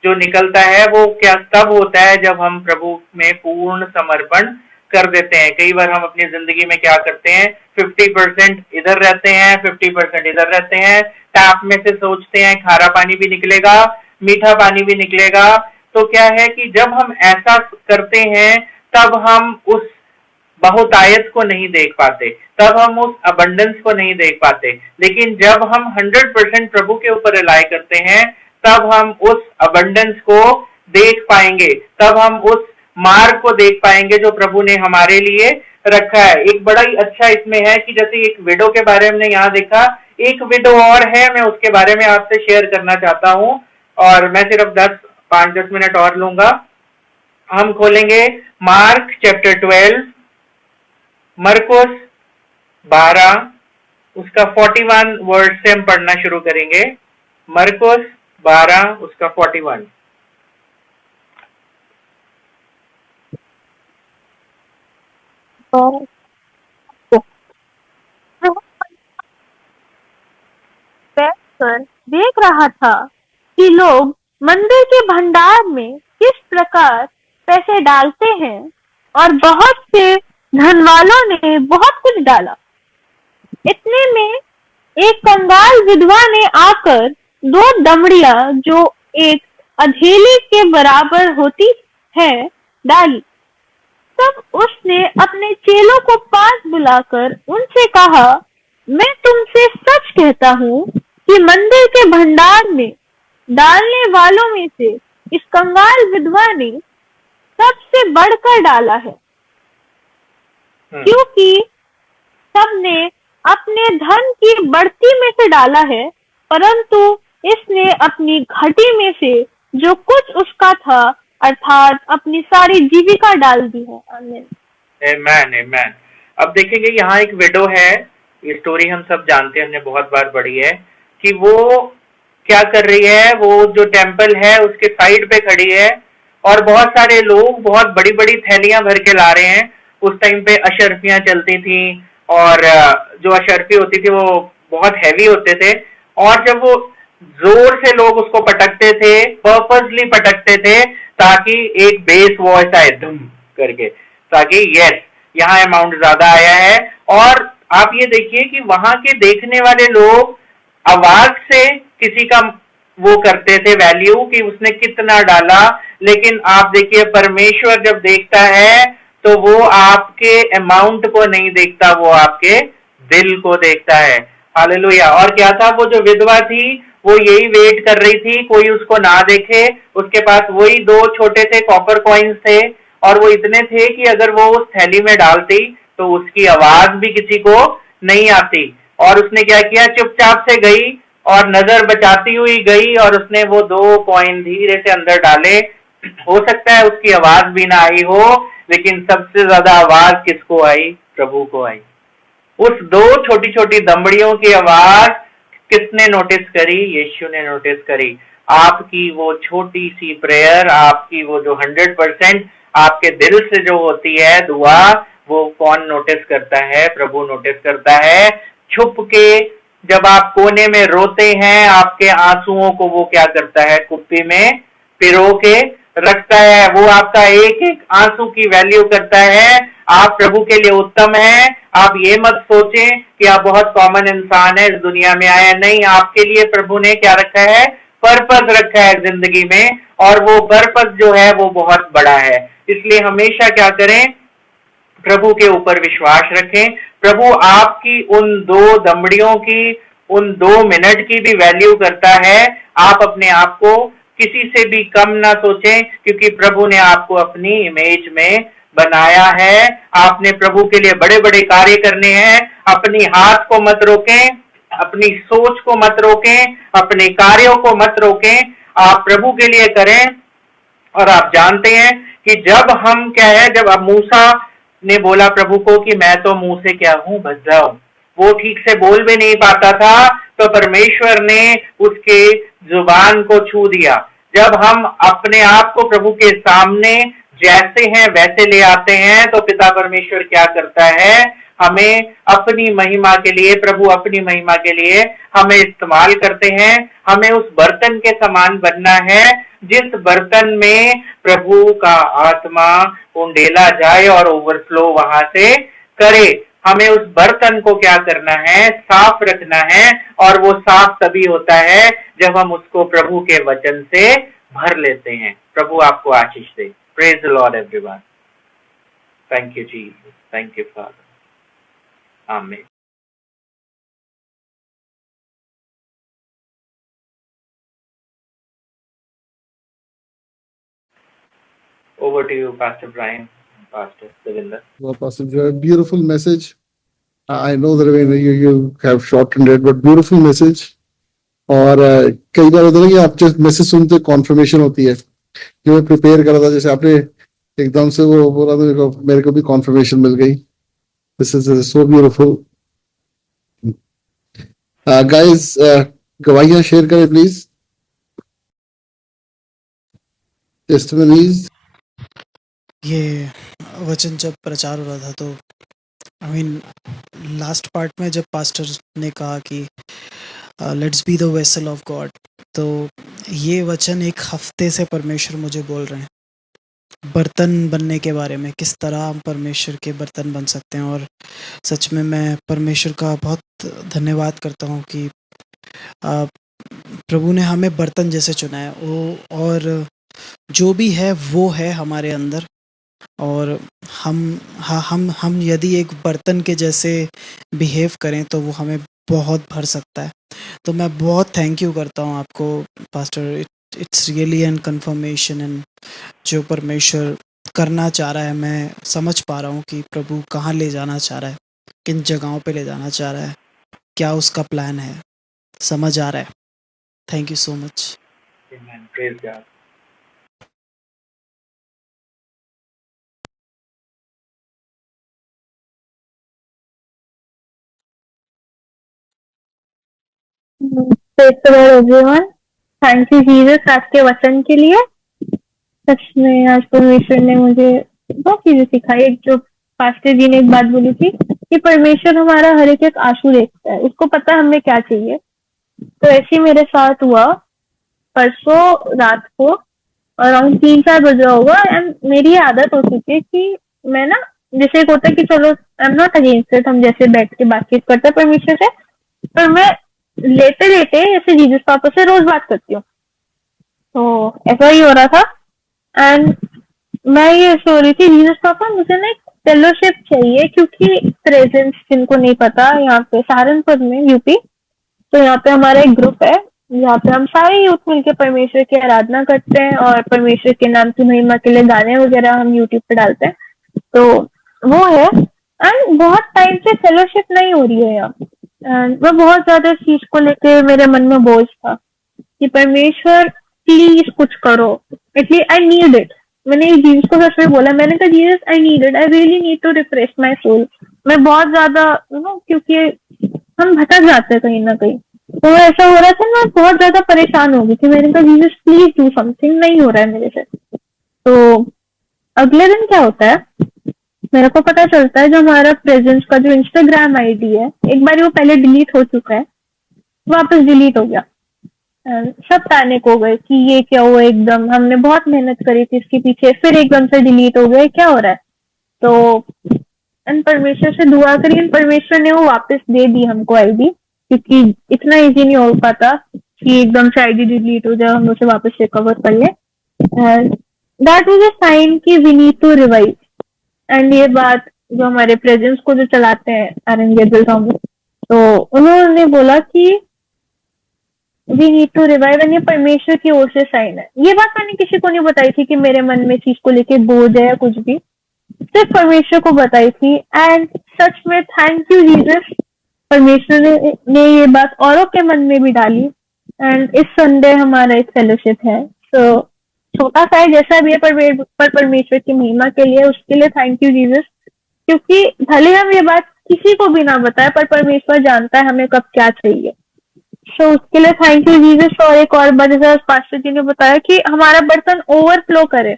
जो निकलता है, वो क्या तब होता है जब हम प्रभु में पूर्ण समर्पण कर देते हैं। कई बार हम अपनी जिंदगी में क्या करते हैं, 50% इधर रहते हैं, 50% इधर रहते हैं। टैप में से सोचते हैं खारा पानी भी निकलेगा, मीठा पानी भी निकलेगा। तो क्या है कि जब हम ऐसा करते हैं तब हम उस बहुतायत को नहीं देख पाते, तब हम उस अबंडेंस को नहीं देख पाते। लेकिन जब हम 100% प्रभु के ऊपर रिलाय करते हैं तब हम उस अबंडेंस को देख पाएंगे, तब हम उस मार्ग को देख पाएंगे जो प्रभु ने हमारे लिए रखा है। एक बड़ा ही अच्छा इसमें है कि जैसे एक विडो के बारे में यहाँ देखा, एक विडो और है, मैं उसके बारे में आपसे शेयर करना चाहता हूँ और मैं सिर्फ 5-10 मिनट और लूंगा। हम खोलेंगे मार्क चैप्टर 12, मरकुस 12 उसका 41 वर्ड से हम पढ़ना शुरू करेंगे। मरकुस 12 उसका 41। बैठकर देख रहा था कि लोग मंदिर के भंडार में किस प्रकार पैसे डालते हैं और बहुत से धनवालों ने बहुत कुछ डाला। इतने में एक कंगाल विधवा ने आकर 2 दमड़ियां जो एक अधेली के बराबर होती है डाली। तब उसने अपने चेलों को पास बुलाकर उनसे कहा, मैं तुमसे सच कहता हूँ कि मंदिर के भंडार में डालने वालों में से इस कंगाल विधवा ने सबसे बढ़कर डाला है, क्योंकि सबने अपने धन की बढ़ती में से डाला है, परंतु इसने अपनी घटी में से जो कुछ उसका था अर्थात अपनी सारी जीविका डाल दी है। आमीन। आमीन। अब देखेंगे यहाँ एक विडो है, ये स्टोरी हम सब जानते हैं, हमने बहुत बार पढ़ी है कि वो क्या कर रही है, वो जो टेम्पल है उसके साइड पे खड़ी है और बहुत सारे लोग बहुत बड़ी बड़ी थैलियां भर के ला रहे हैं। उस टाइम पे अशर्फियां चलती थी और जो अशर्फी होती थी वो बहुत हैवी होते थे और जब वो जोर से लोग उसको पटकते थे, पर्पसली पटकते थे ताकि एक बेस वॉइस आए धुम करके, ताकि यस यहाँ अमाउंट ज्यादा आया है। और आप ये देखिए कि वहां के देखने वाले लोग आवाज से किसी का वो करते थे वैल्यू कि उसने कितना डाला, लेकिन आप देखिए परमेश्वर जब देखता है तो वो आपके अमाउंट को नहीं देखता, वो आपके दिल को देखता है। हालेलुया। और क्या था, वो जो विधवा थी वो यही वेट कर रही थी कोई उसको ना देखे। उसके पास वही 2 छोटे से कॉपर कॉइन्स थे और वो इतने थे कि अगर वो उस थैली में डालती तो उसकी आवाज भी किसी को नहीं आती। और उसने क्या किया, चुपचाप से गई और नजर बचाती हुई गई और उसने वो 2 कॉइन धीरे से अंदर डाले। हो सकता है उसकी आवाज भी ना आई हो, लेकिन सबसे ज्यादा आवाज किसको आई, प्रभु को आई। उस 2 छोटी छोटी दमड़ियों की आवाज किसने नोटिस करी, यीशु ने नोटिस करी। आपकी वो छोटी सी प्रेयर, आपकी वो जो 100% आपके दिल से जो होती है दुआ, वो कौन नोटिस करता है, प्रभु नोटिस करता है। छुप के जब आप कोने में रोते हैं, आपके आंसुओं को वो क्या करता है, कुप्पी में पिरो के रखता है। वो आपका एक एक आंसू की वैल्यू करता है। आप प्रभु के लिए उत्तम हैं। आप ये मत सोचें कि आप बहुत कॉमन इंसान है, इस दुनिया में आए हैं। नहीं, आपके लिए प्रभु ने क्या रखा है, पर्पस रखा है जिंदगी में, और वो पर्पस जो है वो बहुत बड़ा है। इसलिए हमेशा क्या करें, प्रभु के ऊपर विश्वास रखें। प्रभु आपकी उन 2 दमड़ियों की, उन 2 मिनट की भी वैल्यू करता है। आप अपने आप को किसी से भी कम ना सोचें, क्योंकि प्रभु ने आपको अपनी इमेज में बनाया है। आपने प्रभु के लिए बड़े बड़े कार्य करने हैं। अपनी हाथ को मत रोकें, अपनी सोच को मत रोकें, अपने कार्यों को मत रोकें। आप प्रभु के लिए करें। और आप जानते हैं कि जब हम क्या है, जब अब मूसा ने बोला प्रभु को कि मैं तो मुंह से क्या हूं, भद्दा हूं, वो ठीक से बोल भी नहीं पाता था, तो परमेश्वर ने उसके जुबान को छू दिया। जब हम अपने आप को प्रभु के सामने जैसे हैं वैसे ले आते हैं, तो पिता परमेश्वर क्या करता है, हमें अपनी महिमा के लिए, प्रभु अपनी महिमा के लिए हमें इस्तेमाल करते हैं। हमें उस बर्तन के समान बनना है जिस बर्तन में प्रभु का आत्मा उंडेला जाए और ओवरफ्लो वहां से करे। हमें उस बर्तन को क्या करना है, साफ रखना है, और वो साफ तभी होता है जब हम उसको प्रभु के वचन से भर लेते हैं। प्रभु आपको आशीष दे। Praise the Lord everyone. Thank you Jesus, thank you Father, आमीन। Over to you, Pastor Brian, Pastor Devinder. Well, Pastor Joy, beautiful message. I know that you have shortened it, but beautiful message. और कई बार होता है कि आप जब message सुनते conformation होती है, जो मैं प्रिपेयर कर रहा था, जैसे आपने एकदम से वो बोला तो मेरे को भी कॉन्फर्मेशन मिल गई। This is so beautiful. Guys, गवाहियां शेयर करें प्लीज, टेस्टिमनीज। ये वचन जब प्रचार हो रहा था तो आई मीन लास्ट पार्ट में जब पास्टर ने कहा कि let's be the vessel of God, तो ये वचन एक हफ्ते से परमेश्वर मुझे बोल रहे हैं बर्तन बनने के बारे में, किस तरह हम परमेश्वर के बर्तन बन सकते हैं। और सच में मैं परमेश्वर का बहुत धन्यवाद करता हूँ कि प्रभु ने हमें बर्तन जैसे चुना है वो, और जो भी है वो है हमारे अंदर, और हम यदि एक बर्तन के जैसे बिहेव करें तो वो हमें बहुत भर सकता है। तो मैं बहुत थैंक यू करता हूँ आपको pastor. It's really an confirmation, and जो परमेश्वर करना चाह रहा है मैं समझ पा रहा हूँ कि प्रभु कहाँ ले जाना चाह रहा है, किन जगहों पे ले जाना चाह रहा है, क्या उसका प्लान है, समझ आ रहा है। Thank you so much. Amen. Praise God. Praise the Lord everyone. Thank you Jesus आज के वचन के लिए। सच में आज परमेश्वर ने मुझे बहुत चीजें सिखाई। एक जो पास्टर जी ने एक बात बोली थी कि परमेश्वर हमारा हर एक आंसू देखता है, उसको पता है हमें क्या चाहिए। तो ऐसे ही मेरे साथ हुआ परसों रात को अराउंड 3-4 बजे होगा। एंड मेरी ये आदत हो चुकी है कि मैं ना, जैसे एक होता है कि चलो I am not against it, हम जैसे बैठ के बातचीत करते हैं परमेश्वर से, पर मैं लेटे लेटे ऐसे जीसस पापा से रोज बात करती हूँ। तो ऐसा ही हो रहा था। एंड मैं ये सो रही थी, जीसस पापा मुझे ना एक फेलोशिप चाहिए, क्योंकि प्रेजेंस जिनको नहीं पता, यहाँ पे सहारनपुर में यूपी, तो यहाँ पे हमारा एक ग्रुप है जहाँ पे हम सारे यूथ मिलकर परमेश्वर की आराधना करते हैं और परमेश्वर के नाम की महिमा के लिए गाने वगैरह हम यूट्यूब पे डालते हैं। तो वो है, एंड बहुत टाइम से फेलोशिप नहीं हो रही है यहाँ। एंड मैं बहुत ज्यादा इस चीज को लेके मेरे मन में बोझ था कि परमेश्वर प्लीज कुछ करो, एटलीस्ट आई नीड इट। मैंने जीसस को सच में बोला, मैंने कहा Jesus I need it, I really need to refresh my soul. मैं बहुत ज्यादा क्योंकि हम भटक जाते हैं कहीं ना कहीं, तो ऐसा हो रहा था, मैं बहुत ज्यादा परेशान हो गई थी। मैंने कहा जीसस प्लीज डू समथिंग, नहीं हो रहा है मेरे से। तो अगले दिन क्या होता है, मेरे को पता चलता है जो हमारा प्रेजेंस का जो इंस्टाग्राम आईडी है, एक बार वो पहले डिलीट हो चुका है, वापस डिलीट हो गया। सब पैनिक हो गए कि ये क्या हुआ, एकदम हमने बहुत मेहनत करी थी इसके पीछे, फिर एकदम से डिलीट हो गए, क्या हो रहा है। तो परमेश्वर से दुआ करी, परमेश्वर ने वो वापस दे दी हमको आईडी, क्योंकि इतना इजी नहीं हो पाता कि एकदम से आईडी डिलीट हो जाए, हम उसे वापस रिकवर कर ले। दैट वाज अ साइन कि we need to revive. And ये बात जो हमारे प्रेजेंस को जो चलाते हैं आरएनगेबल हम, तो उन्होंने बोला कि we need to revive, and ये परमेश्वर की ओर से साइन है। ये बात मैंने किसी को नहीं बताई थी कि मेरे मन में चीज को लेके बोझ है या कुछ भी, सिर्फ परमेश्वर को बताई थी। एंड सच में थैंक यू जीसस, परमेश्वर ने ये बात औरों के मन में भी डाली। एंड इस संडे हमारा एक फेलोशिप है, तो छोटा सा है जैसा भी है, पर परमेश्वर की महिमा के लिए, उसके लिए थैंक यू जीसस। क्योंकि भले हम ये बात किसी को भी ना बताए, पर परमेश्वर जानता है हमें कब क्या चाहिए। सो उसके लिए थैंक यू जीसस। और एक और बात, जैसे पास्टर जी ने बताया कि हमारा बर्तन ओवरफ्लो करे,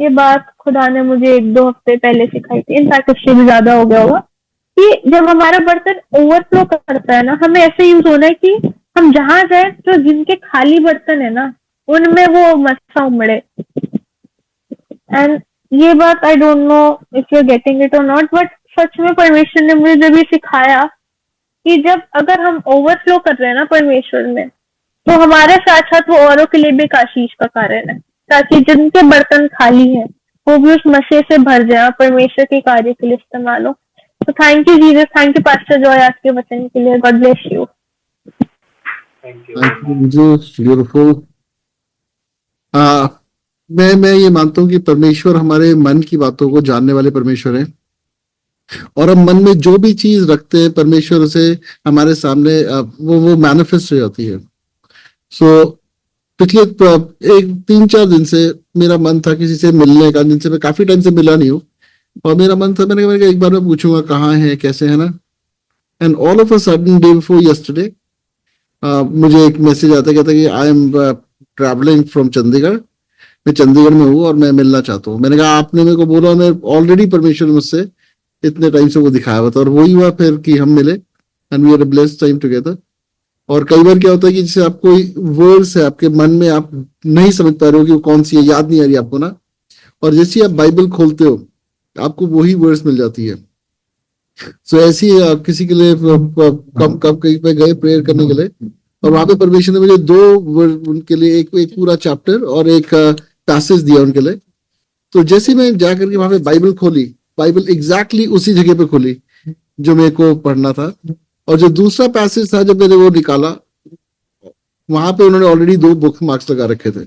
ये बात खुदा ने मुझे 1-2 हफ्ते पहले सिखाई थी, इनफैक्ट उससे भी ज्यादा हो गया होगा, कि जब हमारा बर्तन ओवरफ्लो करता है ना, हमें ऐसे यूज होना है कि हम जहां जाए तो जिनके खाली बर्तन है ना, उनमें वो मस्सा उमड़े। एंड ये बात I don't know if you are getting it और नॉट, बट सच में परमेश्वर ने मुझे जब ये सिखाया कि जब अगर हम ओवरफ्लो कर रहे हैं ना परमेश्वर में, तो हमारे साथ साथ वो औरों के लिए भी एक आशीष का कारण है, ताकि जिनके बर्तन खाली हैं वो भी उस मसीह से भर जाए और परमेश्वर के कार्य के लिए इस्तेमाल हो। तो thank you Jesus, thank you pastor Joy आज के वचन के लिए। God bless you. Thank you. Thank you beautiful. मैं ये मानता हूँ कि परमेश्वर हमारे मन की बातों को जानने वाले परमेश्वर हैं, और हम मन में जो भी चीज रखते हैं परमेश्वर उसे हमारे सामने वो मैनिफेस्ट हो जाती है। सो पिछले 3-4 दिन से मेरा मन था किसी से मिलने का, जिनसे मैं काफी टाइम से मिला नहीं हूँ, और मेरा मन था, मैंने कहा एक बार मैं पूछूंगा कहाँ है, कैसे है ना। And all of a sudden day before yesterday मुझे एक मैसेज आता कहता कि I am travelling from Chandigarh, मैं चंडीगढ़ में हूँ और मैं मिलना चाहता हूँ। मैंने कहा आपने मेरे को बोला, मैं ऑलरेडी परमेश्वर ने मुझसे इतने टाइम से वो दिखाया हुआ था, और वही हुआ फिर कि हम मिले and we had a blessed time together. और कई बार क्या होता है कि जैसे आप कोई वर्ड्स है आपके मन में, आप नहीं समझ पा रहे हो कि वो कौन सी है, याद नहीं आ रही आपको ना, और जैसे ही आप बाइबल खोलते हो आपको वही वर्ड्स मिल जाती है। सो ऐसे ही किसी के लिए कम कम कहीं पे गए प्रेयर करने के लिए, और वहां पे परमेश्वर ने मुझे 2 वर्ड उनके लिए, एक पूरा चैप्टर और एक पैसेज दिया उनके लिए। तो जैसे ही मैं जाकर के वहां पे बाइबल खोली, बाइबल एग्जैक्टली उसी जगह पे खोली जो मेरे को पढ़ना था, और जो दूसरा पैसेज था जब मैंने वो निकाला, वहां पे उन्होंने ऑलरेडी 2 बुक मार्क्स लगा रखे थे।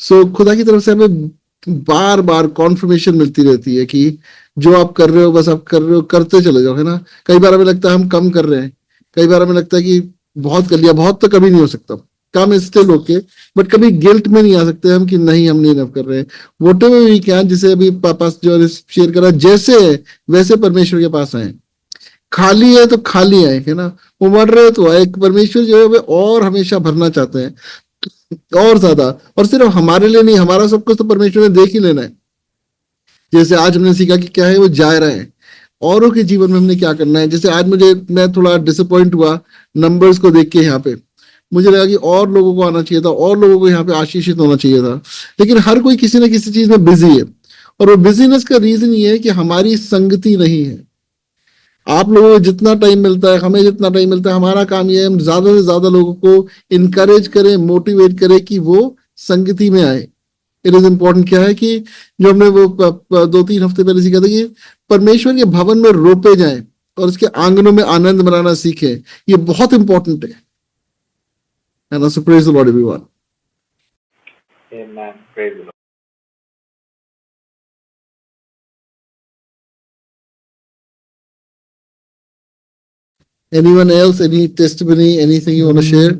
सो खुदा की तरफ से हमें बार बार कॉन्फर्मेशन मिलती रहती है कि जो आप कर रहे हो बस आप कर रहे हो, करते चले जाओ, है ना। कई बार हमें लगता है हम कम कर रहे हैं, कई बार हमें लगता है कि बहुत कर लिया, बहुत तो कभी नहीं हो सकता, कम इससे लोग के, बट कभी गिल्ट में नहीं आ सकते हम कि नहीं हम नहीं इनफ कर रहे हैं। वोट एवर वी कैन, जिसे अभी पापा जो शेयर करा, जैसे है वैसे परमेश्वर के पास आए, खाली है तो खाली है ना, वो मर रहे तो आए। परमेश्वर जो है वो और हमेशा भरना चाहते हैं, और ज्यादा, और सिर्फ हमारे लिए नहीं, हमारा सब कुछ तो परमेश्वर ने देख ही लेना है। जैसे आज हमने सीखा कि क्या है वो जा रहा है, औरों के जीवन में हमने क्या करना है। जैसे आज मैं थोड़ा डिसअपॉइंट हुआ नंबर्स को देख के, यहाँ पे मुझे लगा कि और लोगों को आना चाहिए था, और लोगों को यहाँ पे आशीषित होना चाहिए था, लेकिन हर कोई किसी ना किसी चीज में बिजी है, और वो बिजीनेस का रीजन ये है कि हमारी संगति नहीं है। आप लोगों को जितना टाइम मिलता है, हमें जितना टाइम मिलता है, हमारा काम ये है हम ज्यादा से ज्यादा लोगों को इनकरेज करें, मोटिवेट करें कि वो संगति में आए। इट इज इम्पोर्टेंट क्या है कि जो हमने वो 2-3 हफ्ते पहले सीखा था कि परमेश्वर के भवन में रोपे जाएं और उसके आंगनों में आनंद मनाना सीखें, ये बहुत इंपॉर्टेंट है। And so praise the Lord everyone. Amen. Praise the Lord. Anyone else, any testimony, anything you want to share?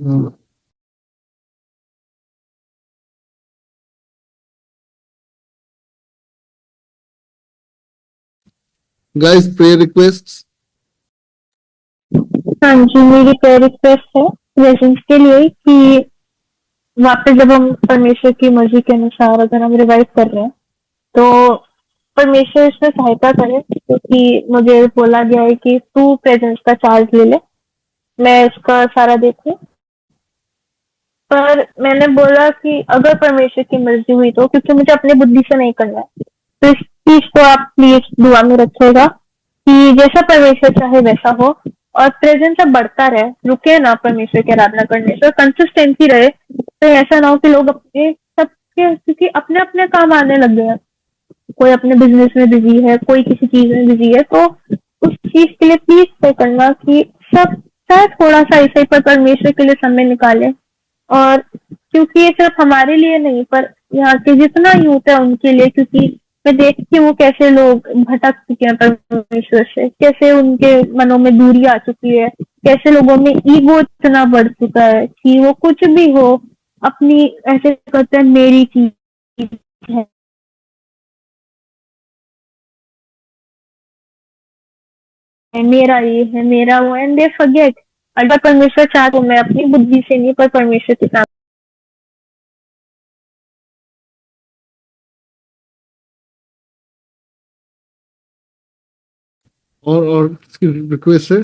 Guys, prayer requests. हाँ जी, मेरी प्रेयर रिक्वेस्ट है प्रेजेंस के लिए कि वापस जब हम परमेश्वर की मर्जी के अनुसार अगर हम रिवाइव कर रहे हैं तो परमेश्वर इसमें सहायता करे, क्योंकि मुझे बोला गया है कि तू प्रेजेंस का चार्ज ले ले, मैं उसका सारा देखूं। पर मैंने बोला कि अगर परमेश्वर की मर्जी हुई तो, क्योंकि मुझे अपनी बुद्धि से नहीं करना है, तो इस चीज को आप प्लीज दुआ में रखिएगा कि जैसा परमेश्वर चाहे वैसा हो, और प्रेजेंस अब बढ़ता रहे, रुके ना परमेश्वर की आराधना करने से, कंसिस्टेंसी रहे। तो ऐसा ना हो कि लोग अपने सबके, क्योंकि अपने अपने काम आने लग गए हैं, कोई अपने बिजनेस में बिजी है, कोई किसी चीज में बिजी है, तो उस चीज के लिए प्लीज तय करना कि सब शायद थोड़ा सा ऐसे पर परमेश्वर के लिए समय निकाले। और क्योंकि ये सिर्फ हमारे लिए नहीं, पर यहाँ के जितना यूथ है उनके लिए, क्योंकि मैं देखती हूँ कैसे लोग भटक चुके हैं परमेश्वर से, कैसे उनके मनों में दूरी आ चुकी है, कैसे लोगों में ईगो इतना बढ़ चुका है कि वो कुछ भी हो अपनी ऐसे करते हैं, मेरी चीज है, मेरा ये है, मेरा वो, एंड दे फॉरगेट। अगर परमेश्वर चाहे तो मैं अपनी बुद्धि से नहीं, पर परमेश्वर के साथ। और रिक्वेस्ट है।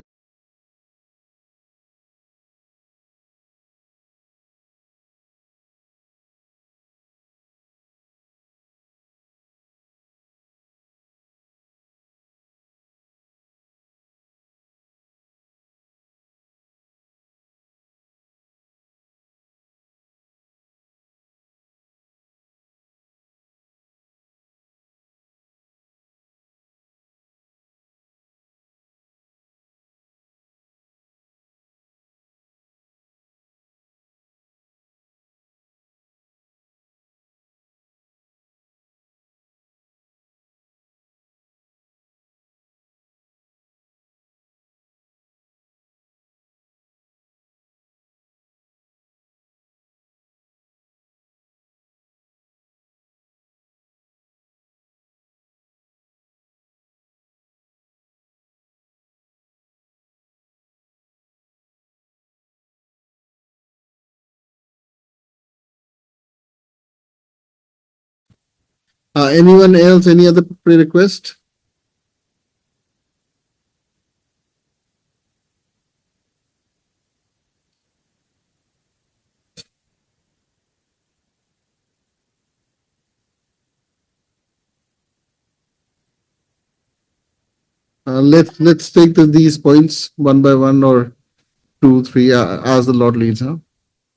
Anyone else? Any other prayer request? Let's take these points one by one, or two, three, as the Lord leads. Huh?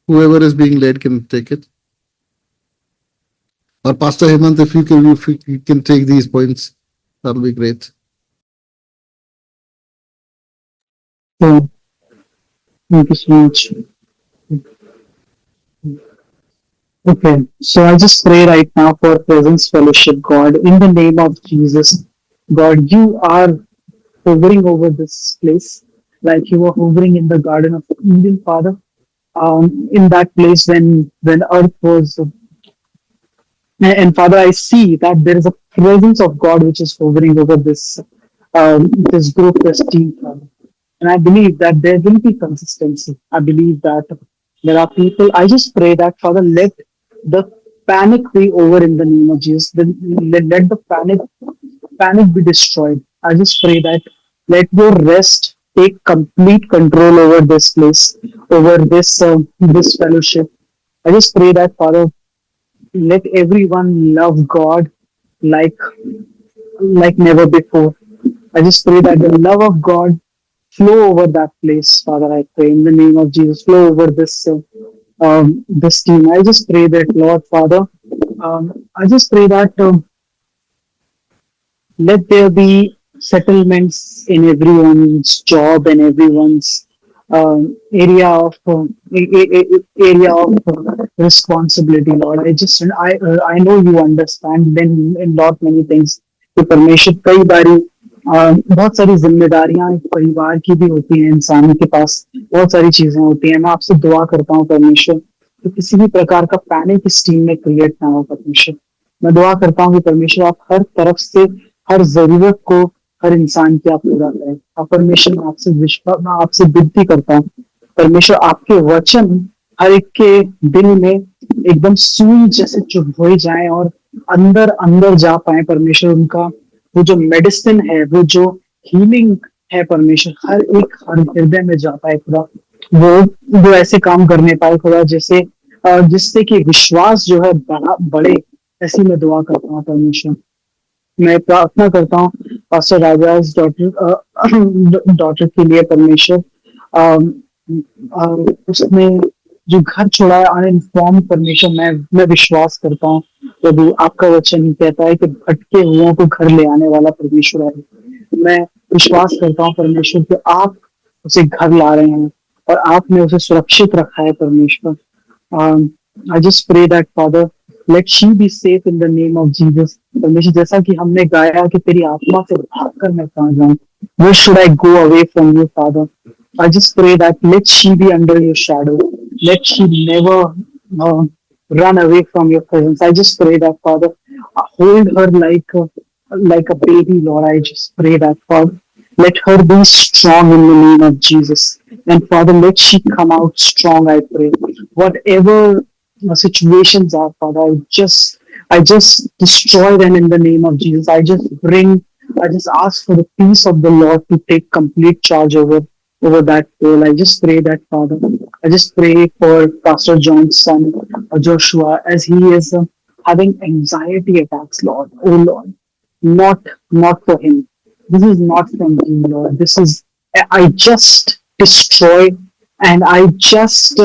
Whoever is being led can take it. Or Pastor Hemant, if you can take these points, that'll be great. Thank you so much. Okay, so I just pray right now for presence fellowship, God, in the name of Jesus. God, you are hovering over this place like you were hovering in the Garden of Eden, Father. In that place when earth was, and Father, I see that there is a presence of God which is hovering over this group, this team, Father. And I believe that there will be consistency. I believe that there are people. I just pray that, Father, let the panic be over in the name of Jesus. Let the panic be destroyed. I just pray that let your rest take complete control over this place, over this fellowship. I just pray that, Father, let everyone love God like like never before. I just pray that the love of God flow over that place, Father. I pray in the name of Jesus, flow over this team. I just pray that, Lord, Father, I just pray that let there be settlements in everyone's job and everyone's area of responsibility, Lord. I know you understand in lot many things कि परमेश्वर कई बारी बहुत सारी जिम्मेदारियां एक परिवार की भी होती हैं, इंसान के पास बहुत सारी चीजें होती हैं। मैं आपसे दुआ करता हूँ परमेश्वर कि किसी भी प्रकार का पैनिक इस टीम में क्रिएट ना हो परमेश्वर। मैं दुआ करता हूँ कि परमेश्वर आप हर तरफ से हर जरूरत को हर इंसान की आप पूरा करें। और परमेश्वर मैं आपसे विनती करता हूँ परमेश्वर आपके वचन हर एक के दिल में एकदम सुई जैसे चुभ जाए और अंदर अंदर जा पाए परमेश्वर। उनका वो जो मेडिसिन है, वो जो हीलिंग है परमेश्वर, हर हृदय में जा पाए खुदा। वो ऐसे काम करने पाए खुदा जैसे जिससे कि विश्वास जो है बढ़े। ऐसी मैं दुआ करता हूँ परमेश्वर। मैं प्रार्थना करता हूँ पास्टर राजाज डॉटर के लिए परमेश्वर। उसने जो घर छोड़ा है अनइन्फॉर्म परमेश्वर, मैं विश्वास करता हूँ प्रभु आपका वचन ही कहता है कि भटके हुओं को घर ले आने वाला परमेश्वर है। मैं विश्वास करता हूँ परमेश्वर कि आप उसे घर ला रहे हैं और आपने उसे सुरक्षित रखा है परमेश्वर। I just pray that father let she be safe in the name of Jesus. परमेश्वर जैसा कि हमने गाया कि तेरी आत्मा से भागकर मैं कहाँ जाऊं, where should I go away from you, Father? I just pray that let she be under your shadow. Let she never run away from your presence. I just pray that, Father, hold her like a baby, Lord. I just pray that, Father. Let her be strong in the name of Jesus. And Father, let she come out strong, I pray. Whatever situations are, Father, I just destroy them in the name of Jesus. I just ask for the peace of the Lord to take complete charge over that soul. I just pray that, Father. I just pray for Pastor John's son, Joshua, as he is having anxiety attacks, Lord. Oh Lord, not for him. This is not from you, Lord. This is, I just destroy and I just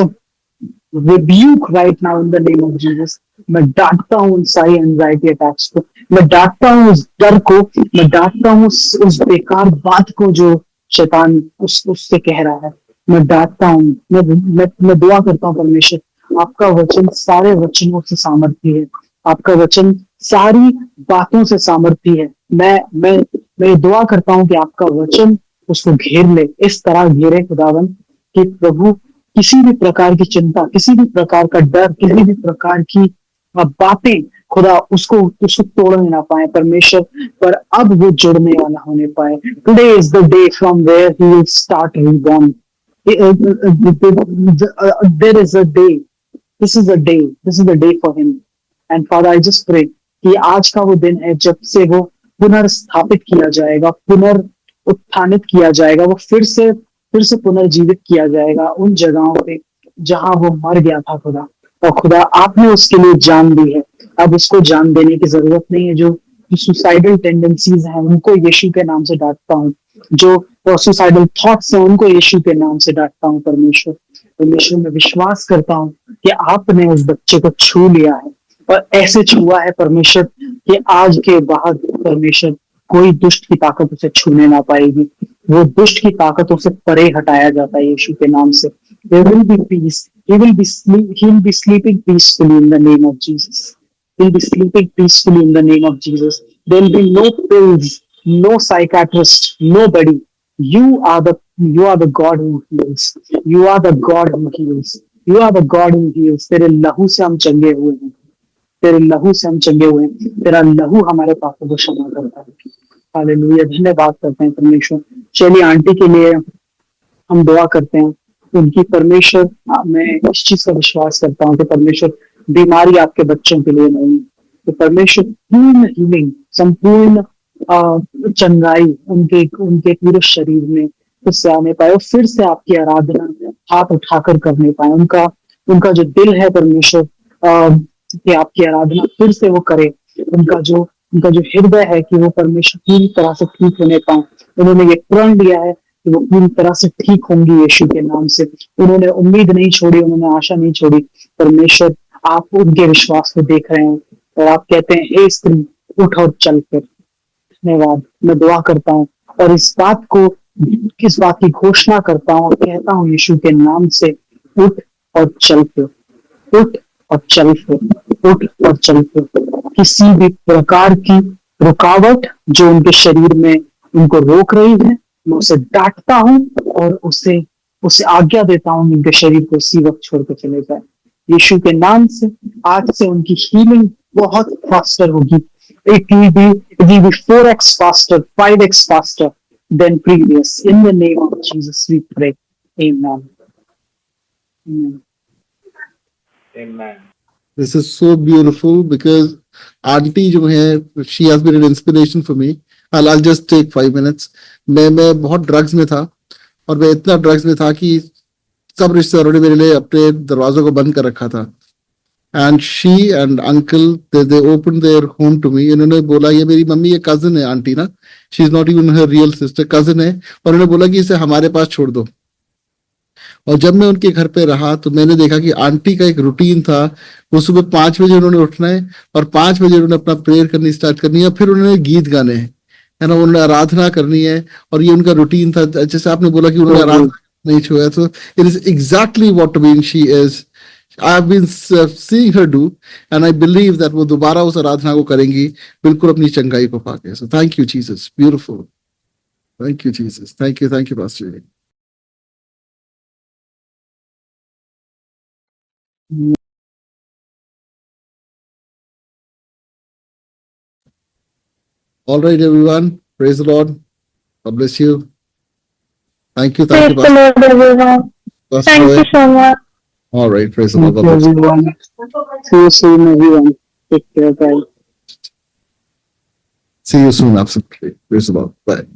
rebuke right now in the name of Jesus. मैं डांटता हूँ उन सारी anxiety attacks को, मैं डांटता हूँ उस डर को, मैं डांटता हूँ उस बेकार बात को जो शैतान उससे कह रहा है। मैं डांटता हूँ, मैं दुआ करता हूँ परमेश्वर, आपका वचन सारे वचनों से सामर्थ्य है, आपका वचन सारी बातों से सामर्थ्य है। मैं दुआ करता हूँ कि आपका वचन उसको घेर ले, इस तरह घेरे खुदावन कि प्रभु किसी भी प्रकार की चिंता, किसी भी प्रकार का डर, किसी भी प्रकार की बातें खुदा उसको उसको तोड़ने ना पाए परमेश्वर, पर अब वो जुड़ने वाला होने पाए। Today is the day from where he will start reborn. There is a day, this is a day, this is the day for him. And father I just pray कि आज का वो दिन है जब से वो पुनर्स्थापित किया जाएगा, पुनरुत्थानित किया जाएगा, वो फिर से पुनर्जीवित किया जाएगा उन जगहों पे जहां वो मर गया था खुदा। और खुदा आपने उसके लिए जान दी है, अब उसको जान देने की जरूरत नहीं है। जो सुसाइडल टेंडेंसीज हैं उनको यीशु के नाम से डांटता हूँ, जो सुसाइडल थॉट्स हैं उनको यीशु के नाम से डांटता हूँ परमेश्वर। परमेश्वर मैं विश्वास करता हूँ कि आपने उस बच्चे को छू लिया है और ऐसे छुआ है परमेश्वर कि आज के बाद परमेश्वर कोई दुष्ट की ताकत उसे छूने ना पाएगी। वो दुष्ट की ताकतों से परे हटाया जाता है यीशु के नाम से। There will be peace. He will be sleeping peacefully in the name of Jesus. He'll be sleeping peacefully in the name of Jesus. There will be no pills, no psychiatrist, nobody. You are the God who heals. You are the God who heals. You are the God who heals. तेरे लहू से हम चंगे हुए हैं, तेरे लहू से हम चंगे हुए हैं, तेरा लहू हमारे पापों को क्षमा करता है। हालेलुया, धन्यवाद करते हैं परमेश्वर। चलिए आंटी के लिए हम दुआ करते हैं। उनकी परमेश्वर, मैं इस चीज का विश्वास करता हूँ कि परमेश्वर बीमारी आपके बच्चों के लिए नहीं है, तो परमेश्वर पूर्ण हीलिंग, संपूर्ण चंगाई उनके उनके पूरे शरीर में फिर से आने पाए और फिर से आपकी आराधना हाथ उठाकर करने पाए। उनका उनका जो दिल है परमेश्वर कि आपकी आराधना फिर से वो करे, उनका जो हृदय है कि वो परमेश्वर पूरी तरह से ठीक होने पाए। उन्होंने ये प्रण लिया है कि वो पूरी तरह से ठीक होंगी यीशु के नाम से। उन्होंने उम्मीद नहीं छोड़ी, उन्होंने आशा नहीं छोड़ी। परमेश्वर आप उनके विश्वास को देख रहे हैं और आप कहते हैं हे स्त्री उठ और चल फिर। धन्यवाद, मैं दुआ करता हूँ और इस बात की घोषणा करता हूँ और कहता हूँ यीशु के नाम से उठ और चल फिर, उठ और चल फिर, उठ और चल फिर। किसी भी प्रकार की रुकावट जो उनके शरीर में उनको रोक रही है, मैं उसे डांटता हूँ और उसे आज्ञा देता हूँ उनके शरीर को उसी वक्त छोड़कर चले जाए। यीशु के नाम से आज से उनकी हीलिंग बहुत फास्टर होगी। It will be 4x faster, 5x faster than previous. In the name of Jesus, we pray. Amen. Amen. Amen. This is so beautiful because auntie जो है, she has been an inspiration for me. I'll just take 5 minutes. मैं बहुत drugs में था और मैं इतना drugs में था कि सब रिश्तेदारों ने मेरे लिए अपने दरवाजों को बंद कर रखा था। And she and uncle they open their home to me. इन्होंने बोला ये मेरी मम्मी, ये कजन है आंटी ना, she is not even her real sister, cousin है, और उन्होंने बोला कि इसे हमारे पास छोड़ दो। और जब मैं उनके घर पे रहा तो मैंने देखा कि आंटी का एक रूटीन था, वो सुबह 5 बजे उन्होंने उठना है और 5 बजे उन्होंने अपना प्रेयर करनी स्टार्ट करनी है, फिर उन्होंने गीत गाने हैं, है ना, उन्होंने आराधना करनी है। और ये उनका रूटीन था। जैसे आपने बोला कि उन्होंने आराधना नहीं छोड़ा, तो it is exactly what being she is. I have been seeing her do and I believe that वो दोबारा उस आराधना को करेंगी बिल्कुल अपनी चंगाई को पाके। So thank you Jesus, beautiful, thank you Jesus, thank you pastor. All right, everyone. Praise the Lord. God bless you. Thank you, Praise the Pastor. Lord, everyone. Pastor Thank Roy. you so much. All right, praise the Lord. Thank God you, bless you. everyone. See you soon, everyone. Take care. Bye. See you soon, absolutely. Praise the Lord. Bye.